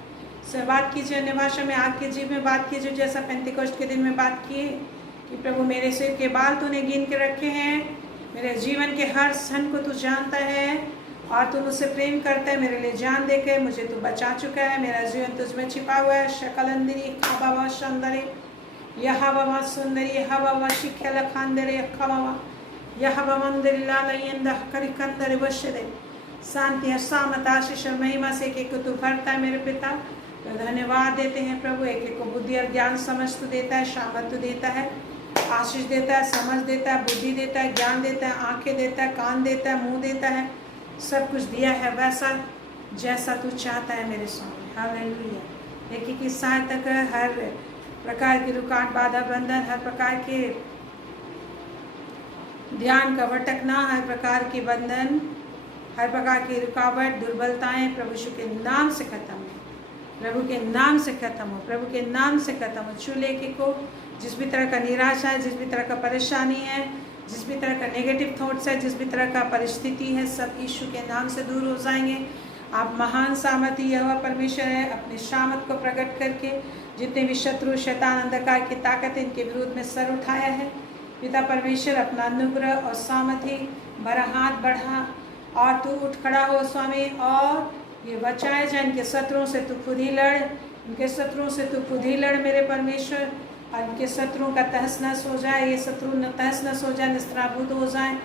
से बात कीजिए अन्य भाषा में। आग के जीव में बात कीजिए, जैसा पेंतिकोस्ट के दिन में बात किए कि प्रभु मेरे सिर के बाल तूने गिन के रखे हैं, मेरे जीवन के हर क्षण को तू जानता है, और तू मुझसे प्रेम करता है, मेरे लिए जान देके मुझे तू बचा चुका है। मेरा जीवन तुझमें छिपा हुआ है। शकलंदरी खाबा सुंदरी यह बाबा सुंदरी यह बाबा शिखल खांदरे खाबा यह मंदिर लालयंद करिकंदर वश्य शांति सामत आशीष और महिमा से एक तू भरता है मेरे पिता। तो धन्यवाद देते हैं प्रभु। एक एक को बुद्धि और ज्ञान समझ तू देता है, सामर्थ्य देता है, आशीष देता है, समझ देता है, बुद्धि देता है, ज्ञान देता है, आंखें देता है, कान देता है, मुंह देता है, सब कुछ दिया है वैसा जैसा तू चाहता है मेरे स्वामी। हालेलुया। एक की सहायता कर, हर प्रकार की रुकावट बाधा बंधन, हर प्रकार के ध्यान का भटकना, हर प्रकार के बंधन, हर प्रकार की रुकावट दुर्बलताएं प्रभु यीशु के नाम से खत्म हो, प्रभु के नाम से खत्म हो, प्रभु के नाम से खत्म हो। छू लेके को जिस भी तरह का निराशा है, जिस भी तरह का परेशानी है, जिस भी तरह का नेगेटिव थॉट्स है, जिस भी तरह का परिस्थिति है, सब यीशु के नाम से दूर हो जाएंगे। आप महान सामर्थी यहोवा परमेश्वर है। अपने सामर्थ को प्रकट करके जितने भी शत्रु शैतान अंधकार की ताकत इनके विरोध में सर उठाया है, पिता परमेश्वर अपना अनुग्रह और सामर्थी भरा हाथ बढ़ा और तू उठ खड़ा हो स्वामी, और ये बचाए जाए। इनके शत्रुओं से तू खुद ही लड़, इनके शत्रुओं से तू खुद ही लड़ मेरे परमेश्वर, और इनके शत्रुओं का तहस नहस हो जाए। ये शत्रु न तहस नहस हो जाए, निस्त्राभूत हो जाए,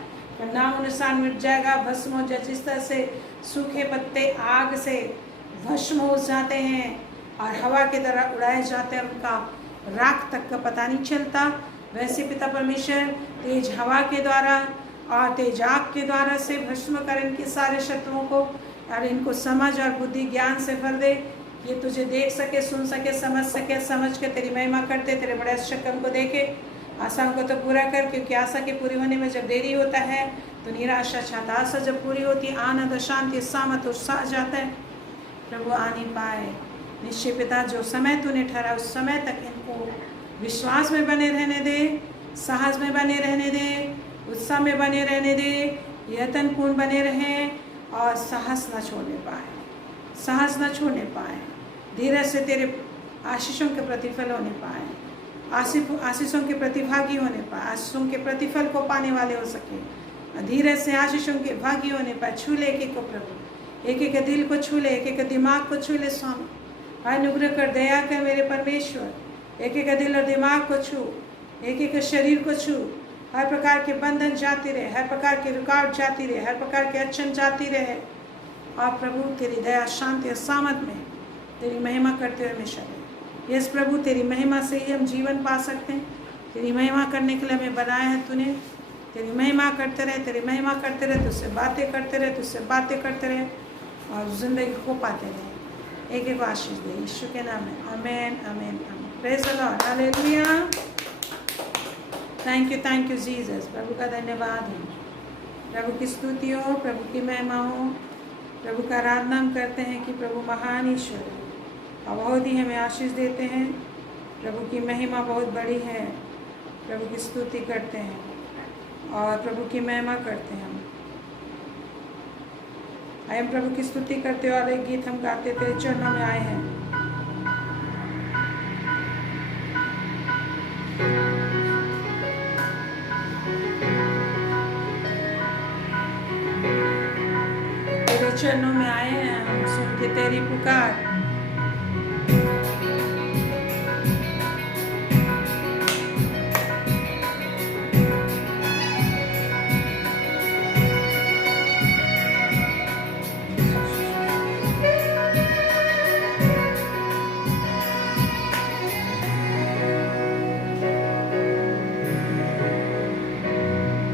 नाम निशान मिट जाएगा, भस्म हो जाए। जिस तरह से सूखे पत्ते आग से भस्म हो जाते हैं और हवा की तरह उड़ाए जाते हैं, उनका राख तक का पता नहीं चलता, वैसे पिता परमेश्वर तेज हवा के द्वारा और तेज आग के द्वारा से भस्म कर इनके सारे शत्रुओं को, और इनको समझ और बुद्धि ज्ञान से भर दे, ये तुझे देख सके, सुन सके, समझ सके, समझ के तेरी महिमा करते, तेरे बड़े शक्म को देखे, आशाओं को तो पूरा कर, क्योंकि आशा के पूरी होने में जब देरी होता है तो निराशा छाता। आशा जब पूरी होती है आनंद और शांति सामत उत्साह जाता है। प्रभु आ नहीं पाए निश्चय पिता, जो समय तूने ठहरा उस समय तक इनको विश्वास में बने रहने दे, साहस में बने रहने दे, उत्साह में बने रहने दे, यत्नपूर्ण बने रहें और साहस न छोड़ने पाए, साहस न छोड़ने पाए, धीरज से तेरे आशीषों के प्रतिफल होने पाए, आशीषों के प्रतिभागी होने पाए, आशीषों के प्रतिफल को पाने वाले हो सके, धीरज से आशीषों के भागी होने पाए। छू ले एक एक को प्रभु, एक एक दिल को छू ले, एक एक दिमाग को छू ले स्वामी, अनुग्रह कर, दया कर मेरे परमेश्वर, एक एक दिल और दिमाग को छू, एक एक शरीर को छू, हर प्रकार के बंधन जाती रहे, हर प्रकार की रुकावट जाती रहे, हर प्रकार के अड़चन जाती रहे, और प्रभु तेरी दया शांति और सामत में तेरी महिमा करते हुए हमेशा रहे। यस प्रभु, तेरी महिमा से ही हम जीवन पा सकते हैं। तेरी महिमा करने के लिए हमें बनाया है तूने। तेरी महिमा करते रहे, तेरी महिमा करते रहे, तुझसे बातें करते रहे, तुझसे बातें करते रहे और जिंदगी को पाते रहे। एक एक आशीष दे यीशु के नाम में, आमेन आमेन आमेन। Praise the Lord, hallelujah. Thank you Jesus. प्रभु का धन्यवाद हो, प्रभु की स्तुति हो, प्रभु की महिमा हो, प्रभु का आराधना हम करते हैं कि प्रभु महान ईश्वर है और बहुत ही हमें आशीष देते हैं। प्रभु की महिमा बहुत बड़ी है, प्रभु की स्तुति करते हैं और प्रभु की महिमा करते हैं। हम प्रभु की स्तुति करते और एक गीत हम गाते तेरे चरणों में आए हैं। तेरे चरणों में आए हैं हम, सुन के तेरी पुकार।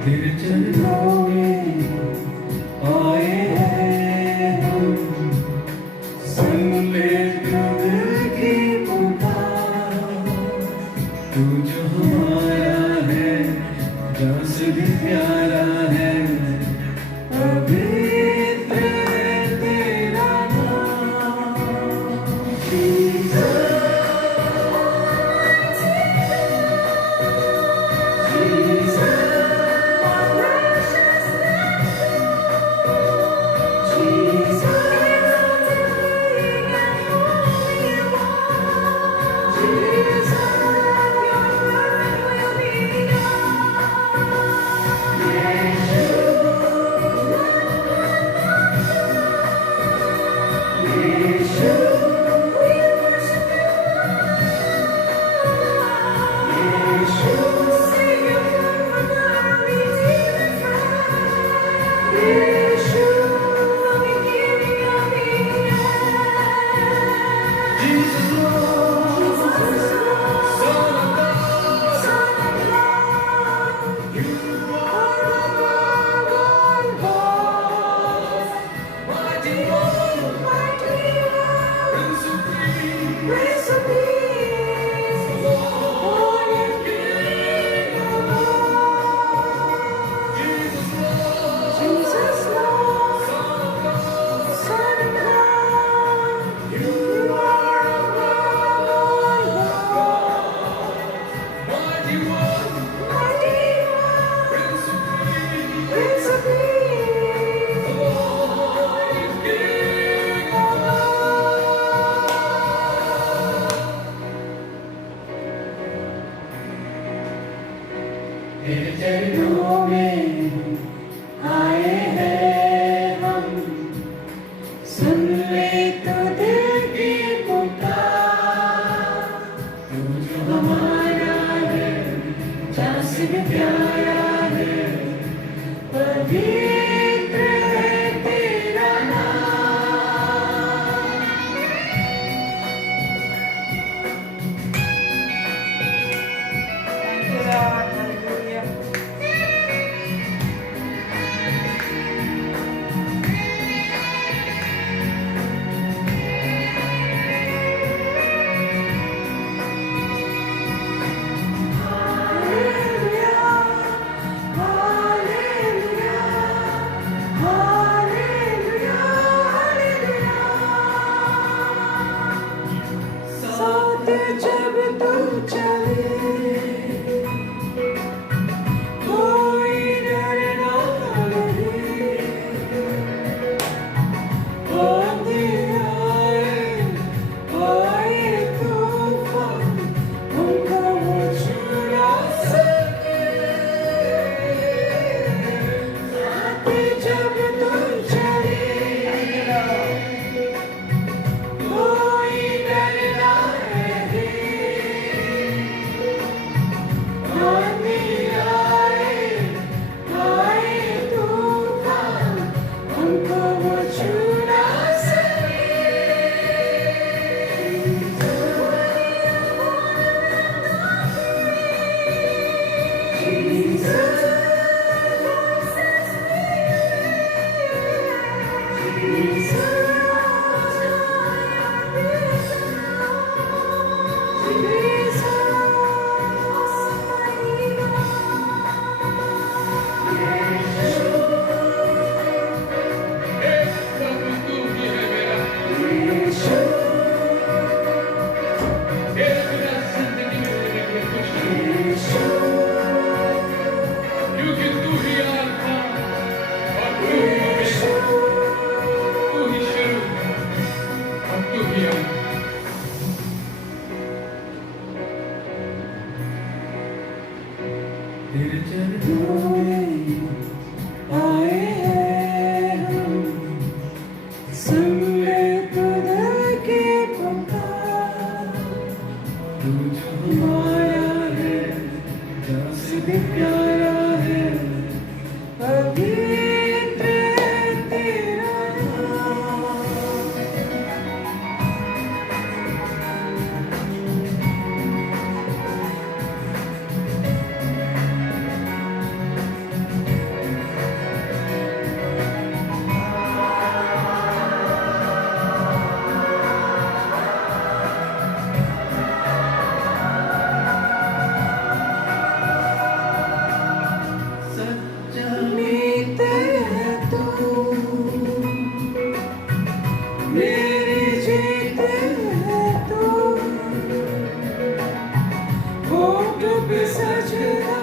तेरे चरणों में आए हैं हम, सुन ले तू दिल की पुकार। तू जो हमारा है, जान से भी प्यारा है, पवित्र है तेरा नाम। जीसस, जीसस, Jesus, तेरे चरणों में आए हैं हम, सुन ले खुदा के पुकार। तू जो हमारा है, जान से भी प्यारा है, पवित्र है तेरा नाम। सच्चा मीत है तू, मेरी जीत है तू, होठों पे सजदा,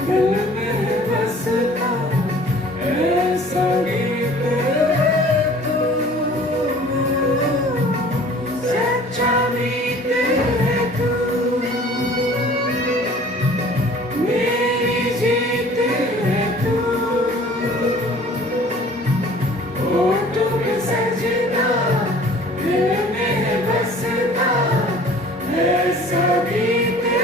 दिल में बसता, ऐसा गीत है तू। सच्चा मीत है तू, मेरी जीत है तू, होठों पे सजदा, दिल में बसता, ऐसा गीत है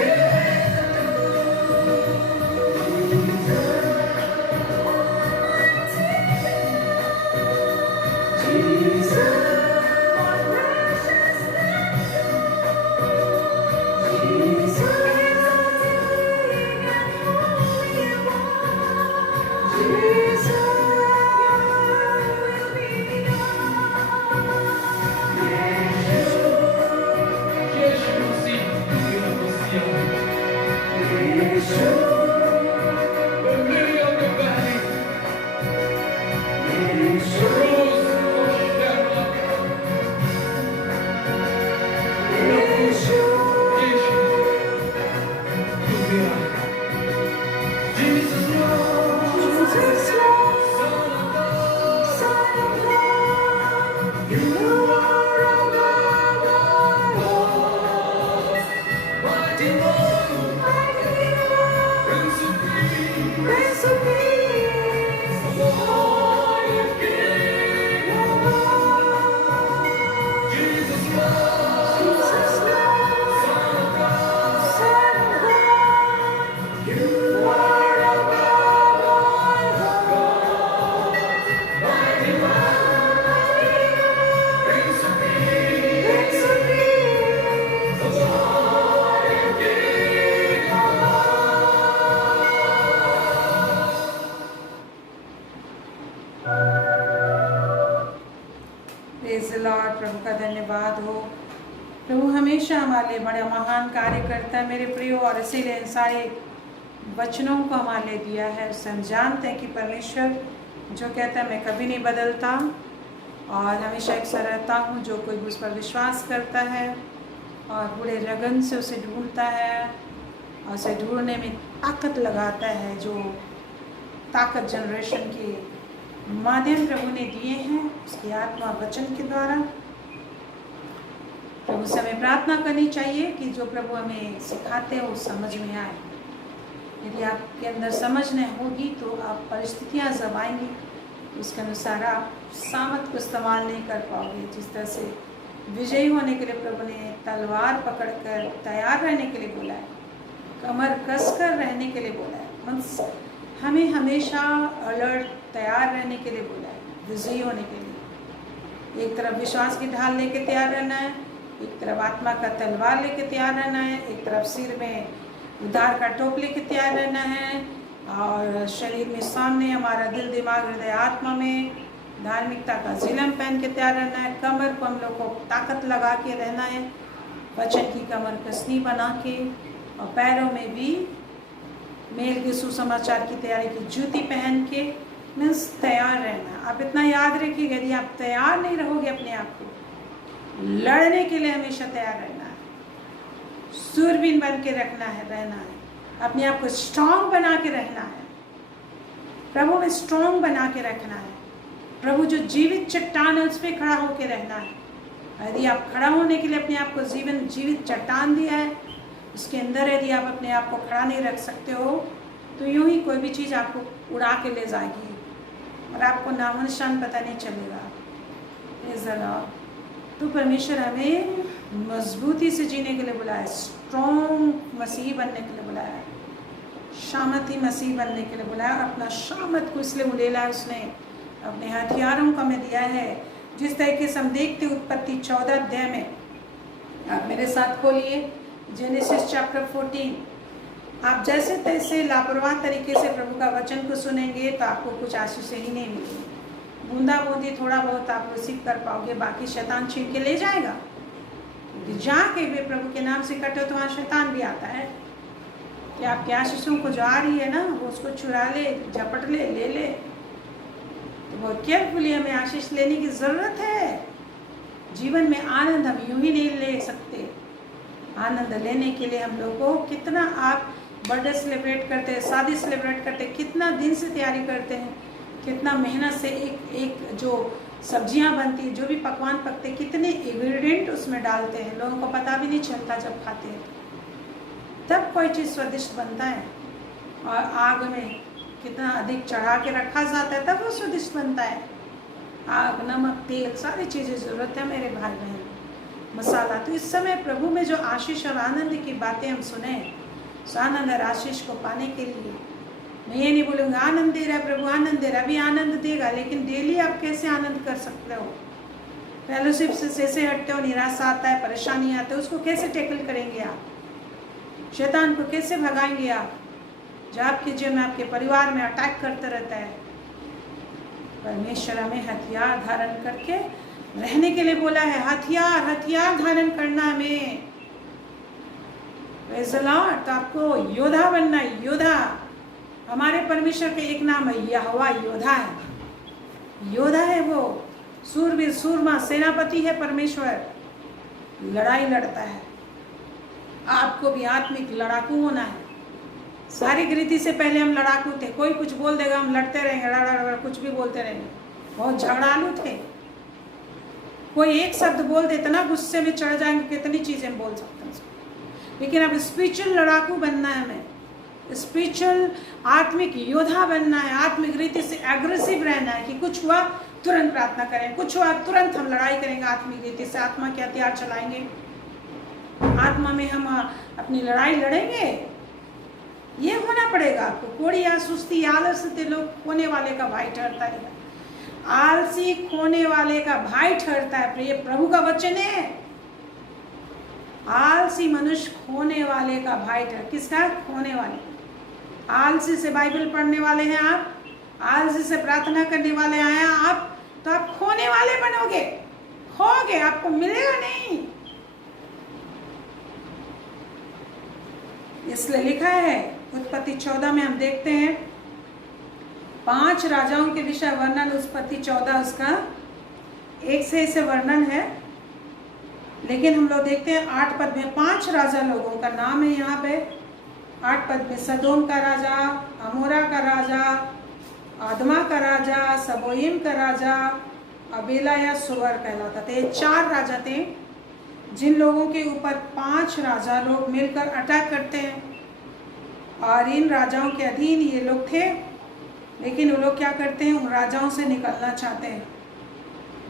प्रेज़ द लॉर्ड। प्रभु का धन्यवाद हो। प्रभु हमेशा हमारे लिए बड़ा महान कार्य करता है मेरे प्रियो, और इसीलिए इन सारे वचनों को हमारे लिए दिया है। उससे हम जानते हैं कि परमेश्वर जो कहता है मैं कभी नहीं बदलता, और हमेशा एक सा रहता हूँ। जो कोई उस पर विश्वास करता है और पूरे लगन से उसे ढूंढता है और उसे ढूंढने में ताकत लगाता है, जो ताकत जनरेशन के माध्यम प्रभु ने दिए हैं उसकी आत्मा वचन के द्वारा। प्रभु से हमें प्रार्थना करनी चाहिए कि जो प्रभु हमें सिखाते हैं वो समझ में आए। यदि आपके अंदर समझ नहीं होगी तो आप परिस्थितियां जब आएंगी उसके अनुसार आप सामर्थ को इस्तेमाल नहीं कर पाओगे। जिस तरह से विजयी होने के लिए प्रभु ने तलवार पकड़कर तैयार रहने के लिए बोला है, कमर कसकर रहने के लिए बोला है, हमें हमेशा अलर्ट तैयार रहने के लिए बोला है, विजयी होने के लिए। एक तरफ विश्वास की ढाल लेके तैयार रहना है, एक तरफ आत्मा का तलवार लेके तैयार रहना है, एक तरफ सिर में उद्धार का टोप लेके तैयार रहना है, और शरीर में सामने हमारा दिल दिमाग हृदय आत्मा में धार्मिकता का जिलम पहन के तैयार रहना है। कमर को हम लोग को ताकत लगा के रहना है, वचन की कमर कसनी बना के, और पैरों में भी मेल के सुसमाचार की तैयारी की जूती पहन के मीन्स तैयार रहना। आप इतना याद रखिएगा, यदि आप तैयार नहीं रहोगे अपने आप को लड़ने के लिए, हमेशा तैयार रहना है, सूरबीन बन के रहना है, अपने आप को स्ट्रांग बना के रहना है, प्रभु में स्ट्रांग बना के रखना है। प्रभु जो जीवित चट्टान है उस पर खड़ा होकर रहना है। यदि आप खड़ा होने के लिए अपने आप को जीवित चट्टान दिया है, उसके अंदर यदि आप अपने आप को खड़ा नहीं रख सकते हो तो यूं ही कोई भी चीज़ आपको उड़ा के ले जाएगी और आपको नामो निशान पता नहीं चलेगा। Praise the Lord। तो परमेश्वर हमें मजबूती से जीने के लिए बुलाया, स्ट्रॉन्ग मसीह बनने के लिए बुलाया, शामती मसीह बनने के लिए बुलाया। और अपना शामत को इसलिए उड़ेला है उसने, अपने हथियारों का हमें दिया है। जिस तरीके से हम देखते उत्पत्ति 14 अध्याय में, आप मेरे साथ खोलिए जेनेसिस चैप्टर 14। आप जैसे तैसे लापरवाह तरीके से प्रभु का वचन को सुनेंगे तो आपको कुछ आशीष ही नहीं मिलेगी। बूंदा बूंदी थोड़ा बहुत आप रिसीव कर पाओगे, बाकी शैतान छीन के ले जाएगा। क्योंकि जहाँ कहीं भी प्रभु के नाम से कटे तो वहाँ शैतान भी आता है कि आपके आशीषों को जो आ रही है ना वो उसको चुरा ले, झपट ले, ले ले। तो बहुत केयरफुली हमें आशीष लेने की ज़रूरत है। जीवन में आनंद हम यूं ही नहीं ले सकते। आनंद लेने के लिए हम लोग को कितना, आप बर्थडे सेलिब्रेट करते हैं, शादी सेलिब्रेट करते हैं, कितना दिन से तैयारी करते हैं, कितना मेहनत से एक एक जो सब्जियां बनती है, जो भी पकवान पकते हैं, कितने इंग्रेडिएंट उसमें डालते हैं, लोगों को पता भी नहीं चलता जब खाते हैं तब कोई चीज़ स्वादिष्ट बनता है। और आग में कितना अधिक चढ़ा के रखा जाता है तब वो स्वादिष्ट बनता है। आग, नमक, तेल, सारी चीज़ें ज़रूरत है मेरे भाई बहन, मसाला। तो इस समय प्रभु में जो आशीष और आनंद की बातें हम सुने, उस आनंद और आशीष को पाने के लिए मैं ये नहीं बोलूँगा आनंद दे रहा है प्रभु, आनंद दे रहा है, अभी आनंद देगा, लेकिन डेली आप कैसे आनंद कर सकते हो? फेलोशिप से जैसे हटते हो, निराशा आता है, परेशानी आते है, उसको कैसे टैकल करेंगे आप? शैतान को कैसे भगाएंगे आप जो आपके जीवन में, आपके परिवार में अटैक करता रहता है? परमेश्वर हमें हथियार धारण करके रहने के लिए बोला है। हथियार हथियार धारण करना हमें। Praise the Lord. तो आपको योद्धा बनना है, योद्धा। हमारे परमेश्वर के एक नाम है यहोवा, योद्धा है, योद्धा है वो, सूरवीर, सूरमा, सेनापति है परमेश्वर, लड़ाई लड़ता है। आपको भी आत्मिक लड़ाकू होना है। सारी रीति से पहले हम लड़ाकू थे, कोई कुछ बोल देगा हम लड़ते रहेंगे, कुछ भी बोलते रहेंगे, बहुत झगड़ालू थे। कोई एक शब्द बोल दे इतना गुस्से में चढ़ जाएंगे, कितनी चीजें बोल सकते हैं। लेकिन अब स्पिरिचुअल लड़ाकू बनना है हमें, स्पिरिचुअल आत्मिक योद्धा बनना है। आत्मिक रीति से एग्रेसिव रहना है कि कुछ हुआ तुरंत प्रार्थना करें, कुछ हुआ तुरंत हम लड़ाई करेंगे। आत्मिक रीति से आत्मा के हथियार चलाएंगे, आत्मा में हम अपनी लड़ाई लड़ेंगे। ये होना पड़ेगा आपको। कोड़ी या सुस्ती आलस से लोग खोने वाले का भाई ठहरता है, आलसी खोने वाले का भाई ठहरता है। ये प्रभु का वचन है। आलसी मनुष्य खोने वाले का भाई ठहर, किसका? खोने वाले। आलसी से बाइबल पढ़ने वाले हैं आप, आलसी से प्रार्थना करने वाले हैं आप, तो आप खोने वाले बनोगे, खोगे, आपको मिलेगा नहीं। इसलिए लिखा है उत्पत्ति 14 में हम देखते हैं 5 राजाओं के विषय वर्णन। उत्पत्ति 14 उसका एक से वर्णन है, लेकिन हम लोग देखते हैं 8 पद में 5 राजा लोगों का नाम है यहाँ पे। 8 पद में सदोम का राजा, अमोरा का राजा, आदमा का राजा, सबोइम का राजा, अबेला या सुवर कहलाता था। ये 4 राजा थे जिन लोगों के ऊपर 5 राजा लोग मिलकर अटैक करते हैं। और इन राजाओं के अधीन ये लोग थे, लेकिन वो लोग क्या करते हैं, उन राजाओं से निकलना चाहते हैं।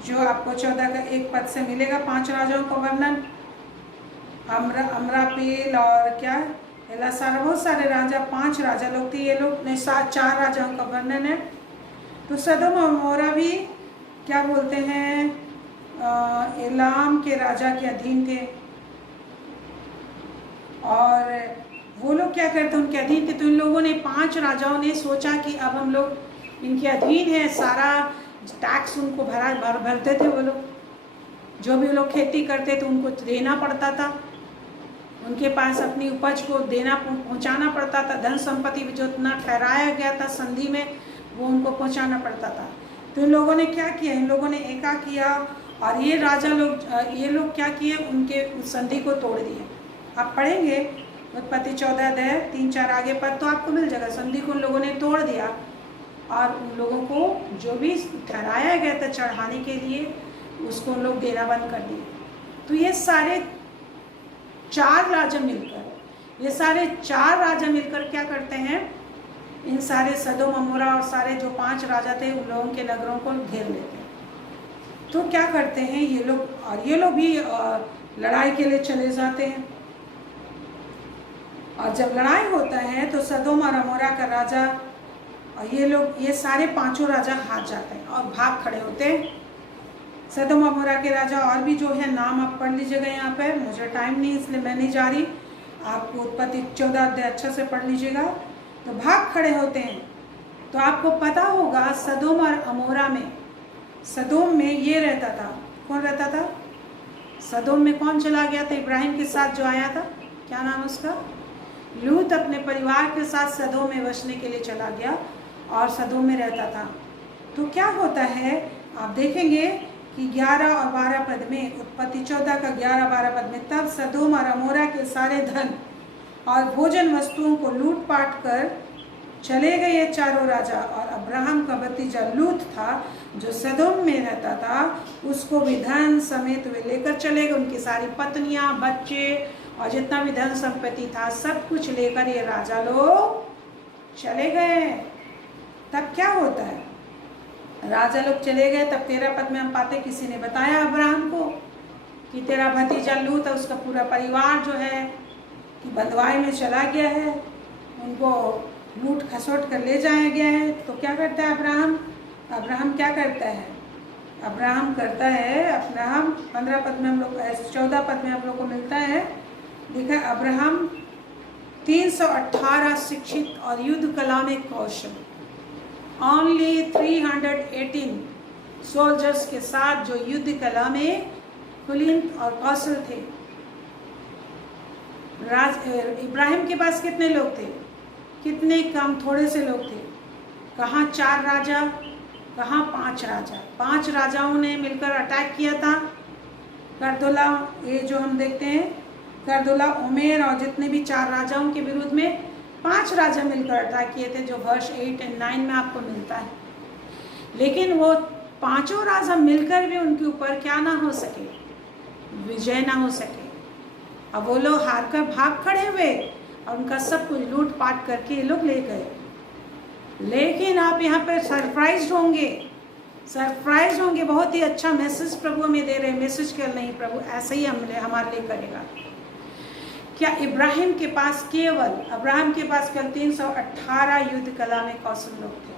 जो आपको 14 का 1 पद से मिलेगा 5 राजाओं का वर्णन। अमरापेल और क्या एलासार, बहुत सारे राजा, 5 राजा लोग थे। ये लोग ने 4 राजाओं का वर्णन है। तो सदोम और अमोरा भी क्या बोलते हैं, एलाम के राजा के अधीन थे। और वो लोग क्या करते, उनके अधीन थे। तो इन लोगों ने 5 राजाओं ने सोचा कि अब हम लोग इनके अधीन है, सारा टैक्स उनको भरते थे। वो लोग जो भी लोग खेती करते थे उनको देना पड़ता था, उनके पास अपनी उपज को देना पहुंचाना पड़ता था। धन संपत्ति जो इतना ठहराया गया था संधि में, वो उनको पहुंचाना पड़ता था। तो इन लोगों ने क्या किया, इन लोगों ने एका किया और ये राजा लोग, ये लोग क्या किए, उनके संधि को तोड़ दिए। आप पढ़ेंगे उत्पत्ति 14 अध्याय 3-4 आगे पर तो आपको मिल जाएगा। संधि को उन लोगों ने तोड़ दिया और उन लोगों को जो भी ठहराया गया था चढ़ाने के लिए, उसको उन लोग देना बंद कर दिए। तो ये सारे 4 राजा मिलकर, क्या करते हैं, इन सारे सदोम अमोरा और सारे जो 5 राजा थे उन लोगों के नगरों को घेर लेते हैं। तो क्या करते हैं ये लोग, और ये लोग भी लड़ाई के लिए चले जाते हैं। और जब लड़ाई होता है तो सदोम और अमोरा का राजा और ये सारे 5 राजा हार जाते हैं और भाग खड़े होते हैं। सदोम अमोरा के राजा और भी जो है नाम आप पढ़ लीजिएगा यहाँ पर, मुझे टाइम नहीं इसलिए मैं नहीं जा रही, आप उत्पत्ति 14 अध्याय अच्छा से पढ़ लीजिएगा। तो भाग खड़े होते हैं। तो आपको पता होगा सदोम और अमोरा में, सदोम में ये रहता था, कौन रहता था? सदोम में कौन चला गया था इब्राहिम के साथ जो आया था, क्या नाम उसका? लूत अपने परिवार के साथ सदोम में बसने के लिए चला गया और सदोम में रहता था। तो क्या होता है आप देखेंगे कि 11 और 12 पद में, उत्पत्ति 14 का 11-12 पद में, तब सदोम और अमोरा के सारे धन और भोजन वस्तुओं को लूटपाट कर चले गए ये चारों राजा, और अब्राहम का भतीजा लूत था जो सदोम में रहता था, उसको भी धन समेत वे लेकर चले गए। उनकी सारी पत्नियां, बच्चे और जितना भी धन संपत्ति था सब कुछ लेकर ये राजा लोग चले गए। तब क्या होता है, राजा लोग चले गए, तब 13 पद में हम पाते किसी ने बताया अब्राहम को कि तेरा भतीजा लूत है, उसका पूरा परिवार जो है कि बंधुआई में चला गया है, उनको लूट खसोट कर ले जाया गया है। तो क्या करता है अब्राहम? अब्राहम क्या करता है? अब्राहम करता है अपना, 15 पद में हम लोग, 14 पद में हम लोग को मिलता है, देखा अब्राहम 318 शिक्षित और युद्ध कला में कौशल, ओनली 318 सोल्जर्स के साथ जो युद्ध कला में कुलीन और कौशल थे। इब्राहिम के पास कितने लोग थे? कितने कम, थोड़े से लोग थे। कहाँ 4 राजा, कहाँ 5 राजा। 5 राजाओं ने मिलकर अटैक किया था। करदोला, ये जो हम देखते हैं करदोला, उमेर और जितने भी 4 राजाओं के विरुद्ध में 5 राजा मिलकर अटैक किए थे, जो वर्ष 8 और 9 में आपको मिलता है। लेकिन वो 5 राजा मिलकर भी उनके ऊपर क्या ना हो सके, विजय ना हो सके। अब वो लोग हार कर भाग खड़े हुए और उनका सब कुछ लूट पाट करके ये लोग ले गए। लेकिन आप यहाँ पर सरप्राइज होंगे। बहुत ही अच्छा मैसेज प्रभु में दे रहे हैं। मैसेज कर नहीं, प्रभु ऐसे ही हमारे लिए करेगा। क्या इब्राहिम के पास केवल 318 युद्ध कला में कौशल लोग थे?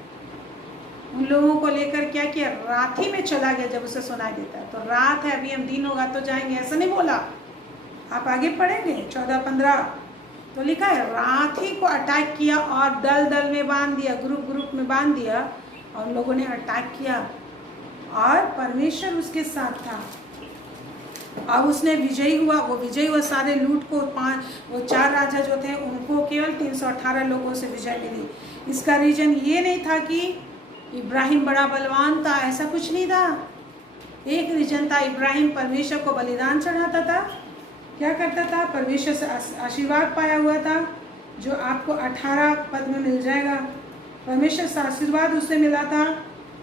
उन लोगों को लेकर क्या किया? रात ही में चला गया। जब उसे सुनाई देता है तो रात है, अभी हम दिन होगा तो जाएंगे, ऐसा नहीं बोला। आप आगे पढ़ेंगे 14-15 तो लिखा है रात ही को अटैक किया और दल दल में बांध दिया, ग्रुप में बांध दिया, और उन लोगों ने अटैक किया और परमेश्वर उसके साथ था। अब उसने विजयी हुआ, वो विजयी हुआ। सारे लूट को वो 4 राजा जो थे उनको केवल 318 लोगों से विजय मिली। इसका रीजन ये नहीं था कि इब्राहिम बड़ा बलवान था, ऐसा कुछ नहीं था। एक रीजन था, इब्राहिम परमेश्वर को बलिदान चढ़ाता था। क्या करता था? परमेश्वर से आशीर्वाद पाया हुआ था, जो आपको 18 पद में मिल जाएगा। परमेश्वर से आशीर्वाद उससे मिला था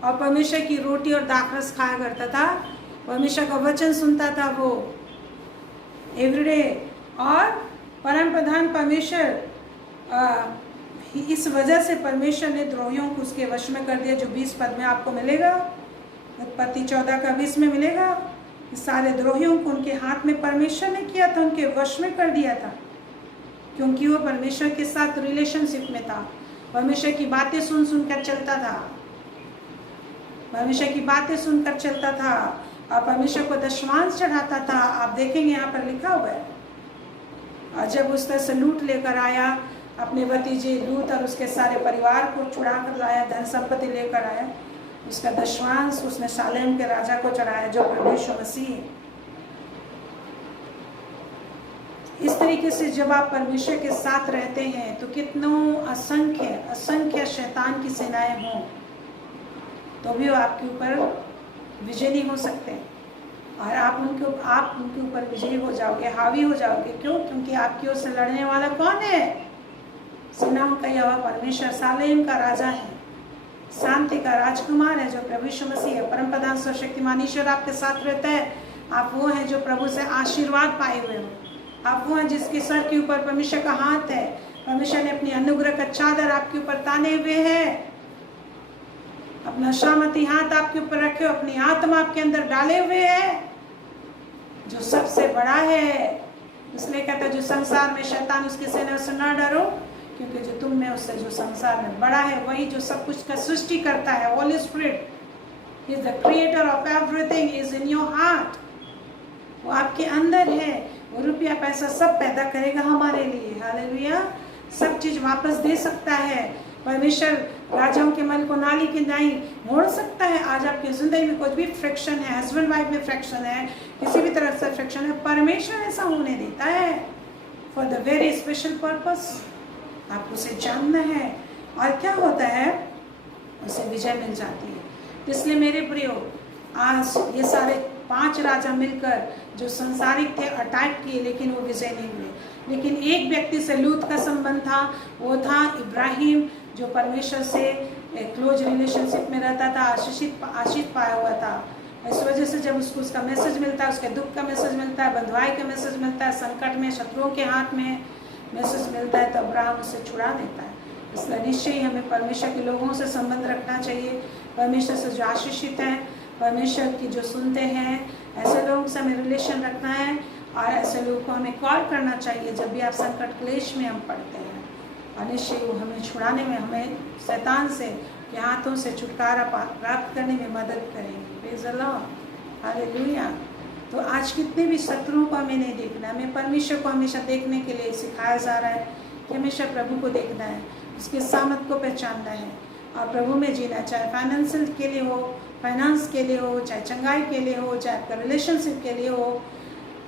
और परमेश्वर की रोटी और दाखरस खाया करता था। परमेश्वर का वचन सुनता था वो एवरीडे। और परम प्रधान परमेश्वर, इस वजह से परमेश्वर ने द्रोहियों को उसके वश में कर दिया, जो 20 पद में आपको मिलेगा। उत्पत्ति 14 का 20 में मिलेगा। सारे द्रोहियों को उनके हाथ में परमेश्वर ने किया था, उनके वश में कर दिया था, क्योंकि वो परमेश्वर के साथ रिलेशनशिप में था। परमेश्वर की बातें सुनकर चलता था, परमेश्वर की बातें सुनकर चलता था और परमेश्वर को दशमांश चढ़ाता था। आप देखेंगे यहाँ पर लिखा हुआ है। और जब उस तरह से लूट लेकर आया, अपने भतीजे लूत और उसके सारे परिवार को छुड़ा कर लाया, धन संपत्ति लेकर आया, उसका दशमांश उसने शालेम के राजा को चढ़ाया, जो परमेश्वर मसीह है। इस तरीके से जब आप परमेश्वर के साथ रहते हैं तो कितनों असंख्य शैतान की सेनाएं हों तो भी वो आपके ऊपर विजय नहीं हो सकते, और आप उनके ऊपर विजयी हो जाओगे, हावी हो जाओगे। क्यों? क्योंकि आपकी ओर से लड़ने वाला कौन है? सेनाओं का यहोवा परमेश्वर, शालेम का राजा है, शांति का राजकुमार है, जो प्रभु यीशु मसीह है। परम प्रधान सर्वशक्तिमान ईश्वर आपके साथ रहता है। आप वो हैं जो प्रभु से आशीर्वाद पाए हुए हो। आप वो हैं जिसके सर के ऊपर परमेश्वर का हाथ है। परमेश्वर ने अपनी अनुग्रह का चादर आपके ऊपर ताने हुए है। अपना शामती हाथ आपके ऊपर रखे, अपनी आत्मा आपके अंदर डाले हुए है, जो सबसे बड़ा है। इसलिए कहता है जो संसार में शैतान उसके सेना से ना डरो, क्योंकि जो तुम में उससे जो संसार में बड़ा है वही जो सब कुछ का सृष्टि करता है। Holi spirit is the creator of everything, is in your heart. वो आपके अंदर है। वो रुपया पैसा सब पैदा करेगा हमारे लिए। हालेलुया। सब चीज वापस दे सकता है। परमेश्वर राजाओं के मन को नाली की नाई मोड़ सकता है। आज आपकी जिंदगी में कुछ भी फ्रिक्शन है, हस्बैंड वाइफ में फ्रिक्शन है, किसी भी तरह से फ्रिक्शन है, परमेश्वर ऐसा होने देता है for the very special purpose. आपको उसे जानना है और क्या होता है, उसे विजय मिल जाती है। इसलिए मेरे प्रियो, आज ये सारे 5 राजा मिलकर जो संसारिक थे अटैक किए, लेकिन वो विजय नहीं हुए। लेकिन एक व्यक्ति से लूत का संबंध था, वो था इब्राहिम, जो परमेश्वर से क्लोज रिलेशनशिप में रहता था, आशीष पाया हुआ था। इस वजह से जब उसको उसका मैसेज मिलता है, उसके दुख का मैसेज मिलता है, बंधुआई का मैसेज मिलता है, संकट में शत्रुओं के हाथ में मैसेज मिलता है, तो अब्राहम उसे छुड़ा देता है। इसलिए निश्चय ही हमें परमेश्वर के लोगों से संबंध रखना चाहिए, परमेश्वर से जो आशीषित हैं, परमेश्वर की जो सुनते हैं, ऐसे लोगों से हमें रिलेशन रखना है। और ऐसे लोगों को हमें कॉल करना चाहिए जब भी आप संकट क्लेश में हम पड़ते हैं। और निश्चय वो हमें छुड़ाने में, हमें शैतान से के हाथों से छुटकारा प्राप्त करने में मदद करेंगे। Praise the Lord, hallelujah. तो आज कितने भी शत्रुओं को हमें नहीं देखना, हमें परमेश्वर को हमेशा देखने के लिए सिखाया जा रहा है कि हमेशा प्रभु को देखना है, उसके सामर्थ को पहचानना है और प्रभु में जीना। चाहे फाइनेंशियल के लिए हो, फाइनेंस के लिए हो, चाहे चंगाई के लिए हो, चाहे आपका रिलेशनशिप के लिए हो,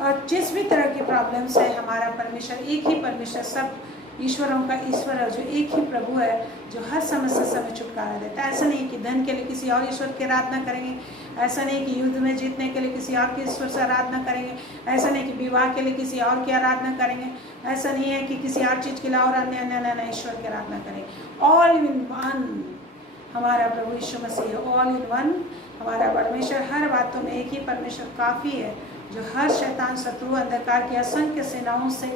और जिस भी तरह की प्रॉब्लम्स है, हमारा परमेश्वर एक ही परमेश्वर, सब ईश्वरों का ईश्वर है, जो एक ही प्रभु है, जो हर समस्या से हमें छुटकारा देता है। ऐसा नहीं कि धन के लिए किसी और ईश्वर की आराधना करेंगे, ऐसा नहीं कि युद्ध में जीतने के लिए किसी और के ईश्वर से आराधना करेंगे, ऐसा नहीं कि विवाह के लिए किसी और की आराधना करेंगे, ऐसा नहीं है कि किसी और चीज़ के लिए और अन्य अन्य ईश्वर की आराधना करेंगे। ऑल इन वन हमारा प्रभु यीशु मसीह है। ऑल इन वन हमारा परमेश्वर, हर बातों में एक ही परमेश्वर काफ़ी है, जो हर शैतान, शत्रु, अंधकार की असंख्य सेनाओं से,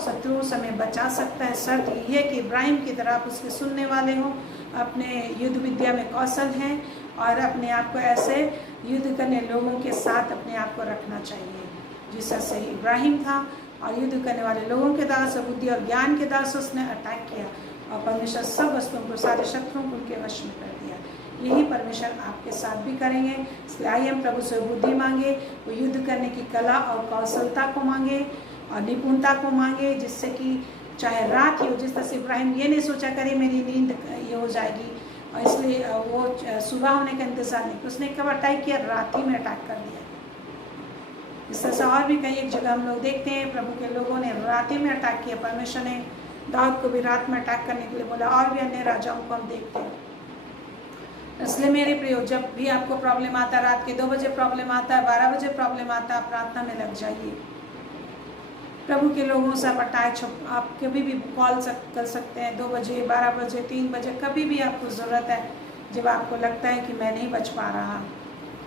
शत्रुओं से हमें बचा सकता है। शर्त यह है कि इब्राहिम की तरह आप उसके सुनने वाले हों, अपने युद्ध विद्या में कौशल हैं और अपने आप को ऐसे युद्ध करने लोगों के साथ अपने आप को रखना चाहिए जिस तरह से इब्राहिम था। और युद्ध करने वाले लोगों के द्वारा से, बुद्धि और ज्ञान के द्वारा से उसने अटैक किया और परमेश्वर सब वस्तुओं को, सारे शत्रुओं को उनके वश में कर दिया। यही परमेश्वर आपके साथ भी करेंगे। इसलिए आइए हम प्रभु से बुद्धि मांगे, वो युद्ध करने की कला और कौशलता को मांगे और निपुणता को मांगे, जिससे कि चाहे रात ही हो, जिस तरह से इब्राहिम ये नहीं सोचा करे मेरी नींद ये हो जाएगी, और इसलिए वो सुबह होने का इंतजार नहीं, उसने कब अटैक किया, रात ही में अटैक कर दिया। इस तरह से और भी कई एक जगह हम लोग देखते हैं प्रभु के लोगों ने रात ही में अटैक किया। परमेश्वर ने दाऊद को भी रात में अटैक करने के लिए बोला, और भी अन्य राजाओं को हम देखते हैं। इसलिए मेरे प्रियो, जब भी आपको प्रॉब्लम आता है, रात के 2 बजे प्रॉब्लम आता है, 12 बजे प्रॉब्लम आता है, आप प्रार्थना में लग जाइए। प्रभु के लोगों से आप अटैच हो, आप कभी भी कॉल कर सकते हैं, 2 बजे, 12 बजे, 3 बजे, कभी भी आपको ज़रूरत है। जब आपको लगता है कि मैं नहीं बच पा रहा,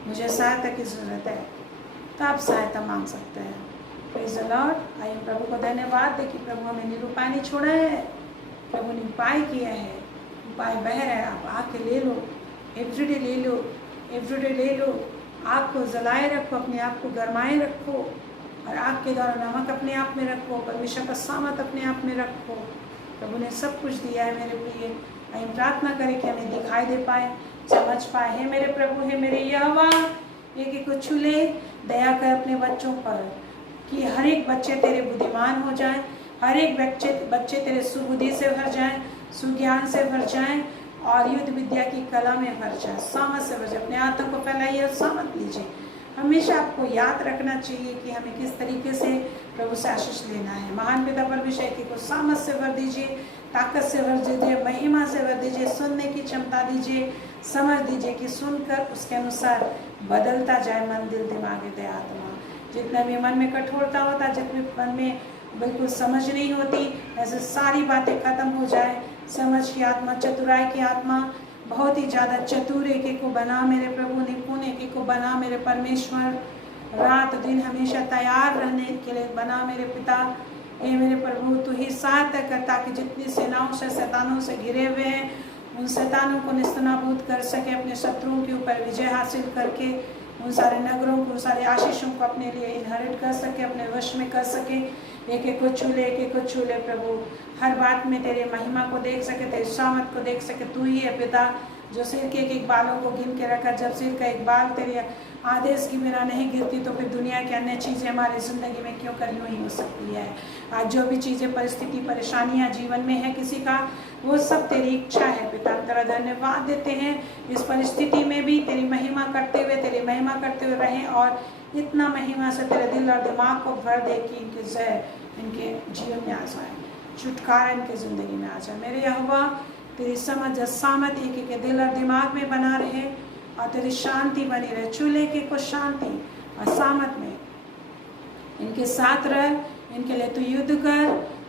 मुझे सहायता की ज़रूरत है, तो आप सहायता मांग सकते हैं। Praise the Lord. आइए प्रभु को धन्यवाद दें कि प्रभु हमें निरुपाय नहीं छोड़ा है, प्रभु ने उपाय किया है, उपाय बह रहा है। आप आके ले लो, एवरीडे ले लो, एवरीडे ले लो। आग को जलाए रखो, अपने आप को गरमाए रखो और आग के द्वारा नमक अपने आप में रखो, परमेश्वर का सामर्थ अपने आप में रखो। प्रभु ने सब कुछ दिया है मेरे प्रिय। हम प्रार्थना करें कि हमें दिखाई दे पाए, समझ पाए। हे मेरे प्रभु, हे मेरे यहोवा, एक को छू ले, दया कर अपने बच्चों पर, कि हर एक बच्चे तेरे बुद्धिमान हो जाए, हर एक बच्चे तेरे सुबुद्धि से भर जाएं, सुज्ञान से भर जाएं और युद्ध विद्या की कला में भर जाए, सामर्थ से भर जाए। अपने आत्मा को फैलाइए और सामर्थ लीजिए। हमेशा आपको याद रखना चाहिए कि हमें किस तरीके से प्रभु से आशीष लेना है। महान पिता परमेश्वर को सामर्थ से भर दीजिए, ताकत से भर दीजिए, महिमा से भर दीजिए, सुनने की क्षमता दीजिए, समझ दीजिए कि सुनकर उसके अनुसार बदलता जाए मन, दिल, दिमाग, हृदय, आत्मा। जितना भी मन में कठोरता होता, जितने मन में बिल्कुल समझ नहीं होती, ऐसे सारी बातें खत्म हो जाए। समझ की आत्मा, चतुराई की आत्मा, बहुत ही ज़्यादा चतुर एक को बना मेरे प्रभु, निपुण एक को बना मेरे परमेश्वर। रात दिन हमेशा तैयार रहने के लिए बना मेरे पिता। हे मेरे प्रभु, तू ही सहायता कर ताकि जितनी सेनाओं से शैतानों से घिरे हुए हैं उन शैतानों को निस्तनाबूद कर सके, अपने शत्रुओं के ऊपर विजय हासिल करके उन सारे नगरों को, उन सारे आशीषों को अपने लिए इनहेरिट कर सके, अपने वश में कर सके। एक एक को छूले, एक एक को छूले प्रभु, हर बात में तेरे महिमा को देख सके, तेरे सामत को देख सके। तू ही है पिता जो सिर के एक एक बालों को गिन के रखा। जब सिर का एक बाल तेरे आदेश की बिना नहीं गिरती तो फिर दुनिया की अन्य चीज़ें हमारी ज़िंदगी में क्यों करनी ही हो सकती है। आज जो भी चीज़ें, परिस्थिति, परेशानियां जीवन में है किसी का, वो सब तेरी इच्छा है पिता। तेरा धन्यवाद देते हैं, इस परिस्थिति में भी तेरी महिमा करते हुए, तेरी महिमा करते हुए रहें और इतना महिमा से तेरे दिल और दिमाग को भर दे कि इनके जय इनके जीवन में आ जाए, छुटकारा इनके ज़िंदगी में आ जाए। मेरे यहोवा, तेरी समझ और सामत एक एक के दिल और दिमाग में बना रहे और तेरी शांति बनी रहे। चूल्हे के को शांति और सामत में इनके साथ रह, इनके लिए तू युद्ध कर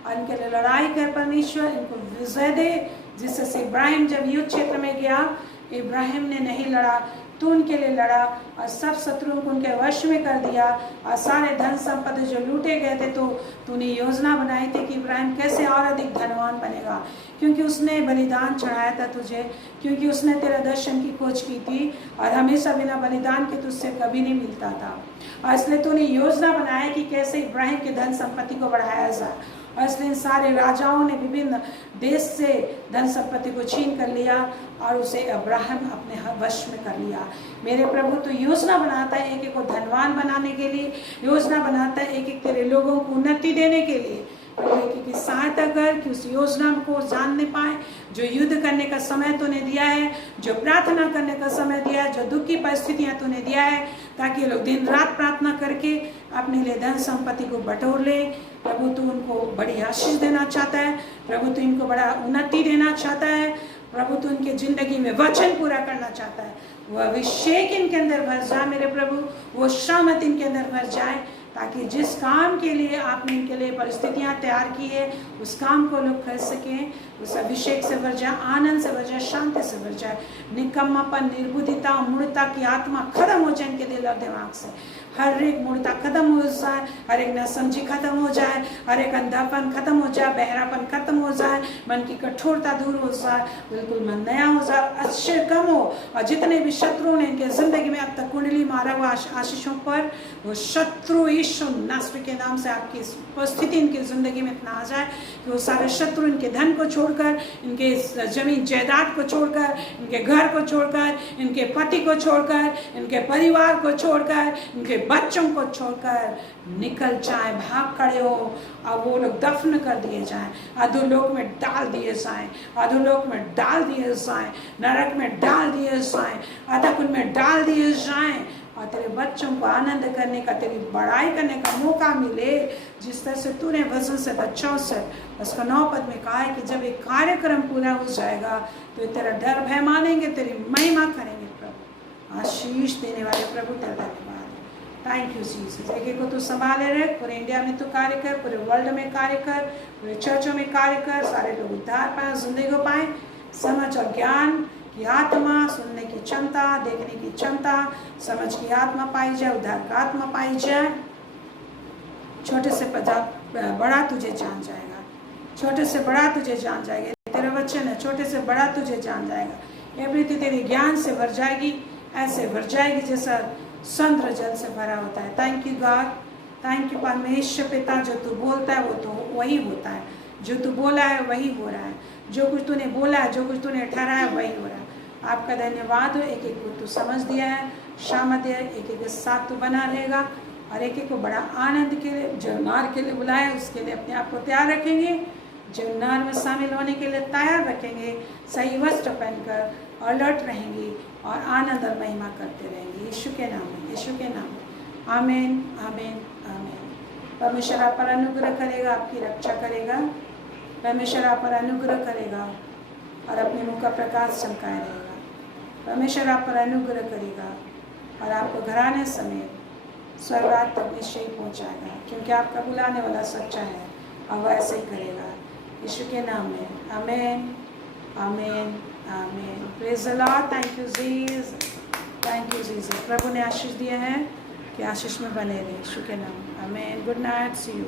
और इनके लिए लड़ाई कर परमेश्वर, इनको विजय दे। जिससे इब्राहिम जब युद्ध क्षेत्र में गया, इब्राहिम ने नहीं लड़ा, तू उनके लिए लड़ा और सब शत्रुओं को उनके वश में कर दिया और सारे धन संपत्ति जो लूटे गए थे तो तूने योजना बनाई थी कि इब्राहिम कैसे और अधिक धनवान बनेगा, क्योंकि उसने बलिदान चढ़ाया था तुझे, क्योंकि उसने तेरा दर्शन की खोज की थी और हमेशा बिना बलिदान के तुझसे कभी नहीं मिलता था। और इसलिए तूने योजना बनाया कि कैसे इब्राहिम की धन संपत्ति को बढ़ाया जाए। और इसलिए इन सारे राजाओं ने विभिन्न देश से धन संपत्ति को छीन कर लिया और उसे अब्राहम अपने वश में कर लिया। मेरे प्रभु, तो योजना बनाता है एक एक को धनवान बनाने के लिए, योजना बनाता है एक एक तेरे लोगों को उन्नति देने के लिए। की सहायता कर कि उस योजना को जानने पाए, जो युद्ध करने का समय तूने दिया है, जो प्रार्थना करने का समय दिया है, जो दुख की परिस्थितियां तूने दिया है, ताकि ये लोग दिन रात प्रार्थना करके अपने लिए धन संपत्ति को बटोर ले। प्रभु, तू उनको बड़ी आशीष देना चाहता है, प्रभु तू इनको बड़ा उन्नति देना चाहता है, प्रभु तू इनके जिंदगी में वचन पूरा करना चाहता है। वो अभिषेक इनके अंदर भर जाए मेरे प्रभु, वो शामत इनके अंदर भर जाए, ताकि जिस काम के लिए आपने इनके लिए परिस्थितियां तैयार की है उस काम को लोग कर सकें। उस अभिषेक से भर जाए, आनंद से भर जाए, शांति से भर जाए। निकम्मापन, निर्बुद्धिता, मूढ़ता की आत्मा खत्म हो जाए इनके दिल और दिमाग से। हर एक मूढ़ता खत्म हो जाए, हर एक नासमझी खत्म हो जाए, हर एक अंधापन खत्म हो जाए, बहरापन खत्म हो जाए, मन की कठोरता दूर हो जाए, बिल्कुल मन नया हो जाए, आश्चर्य कम हो। और जितने भी शत्रुओं ने इनके जिंदगी में अब तक कुंडली मारा हुआ आशीषों पर, वो शत्रु यीशु नासरी के नाम से आपकी उपस्थिति इनकी जिंदगी में इतना आ जाए कि वो सारे शत्रु इनके धन को छोड़कर, इनके जमीन जायदाद को छोड़कर, इनके घर को छोड़कर, इनके पति को छोड़कर, इनके परिवार को छोड़कर, इनके बच्चों को छोड़कर निकल जाए, भाग खड़े हो और वो लोग दफन कर दिए जाएं, अधोलोक में डाल दिए जाएं, अधोलोक में डाल दिए जाएं, नरक में डाल दिए जाएं, अधकुन में डाल दिए जाएं। और तेरे बच्चों को आनंद करने का, तेरी बड़ाई करने का मौका मिले, जिस तरह से तूने वचन से बच्चों से उसका 9 पद में कहा है कि जब एक कार्यक्रम पूरा हो जाएगा तो तेरा डर भय मानेंगे, तेरी महिमा करेंगे। प्रभु आशीष देने वाले प्रभु तेरा धन्यवाद। Thank you Jesus. एक एक को तू संभाले रहे, पूरे इंडिया में तू कार्य कर, पूरे वर्ल्ड में कार्य कर, पूरे चर्चों में कार्य कर, सारे लोग उद्धार पाए, जिंदगी को पाए, समझ और ज्ञान की आत्मा, सुनने की क्षमता, देखने की क्षमता, समझ की आत्मा पाई जाए, उद्धार का आत्मा पाई जाए। छोटे से बड़ा तुझे जान जाएगा, छोटे से बड़ा तुझे जान जाएगा। तेरा वचन है, छोटे से बड़ा तुझे जान जाएगा। एवरीथिंग तेरे ज्ञान से भर जाएगी, ऐसे भर जाएगी जैसा समुद्र जल से भरा होता है। Thank you God, thank you परमेश्वर पिता, जो तू बोलता है वो तो वही होता है, जो तू बोला है वही हो रहा है, जो कुछ तूने बोला है, जो कुछ तूने ठहराया है वही हो रहा है। आपका धन्यवाद हो, एक एक को तू समझ दिया है, शाम दिया है, एक एक के साथ तू बना रहेगा और एक एक को बड़ा आनंद के लिए, जो नार के लिए बुलाया उसके लिए अपने आप को तैयार रखेंगे, जो नार में शामिल होने के लिए तैयार रखेंगे, सही वस्त्र पहनकर अलर्ट रहेंगे और आनंद और महिमा करते रहेंगे। यीशु के नाम में, यीशु के नाम में, आमीन आमीन आमीन। परमेश्वर आप पर अनुग्रह करेगा, आपकी रक्षा करेगा, परमेश्वर आप पर अनुग्रह करेगा और अपने मुख का प्रकाश चमकाए रहेगा। परमेश्वर आप पर अनुग्रह करेगा और आपको घराने समेत स्वर्गात तक निश्चय पहुँचाएगा, क्योंकि आपका बुलाने वाला सच्चा है और वह ऐसे ही करेगा। यीशु के नाम में आमीन आमीन आमीन। Praise the Lord. Thank you Jesus, thank you Jesus. प्रभु ने आशीष दिया है, कि आशीष में बने रहे। यीशु के नाम, आमीन। Good night, see you.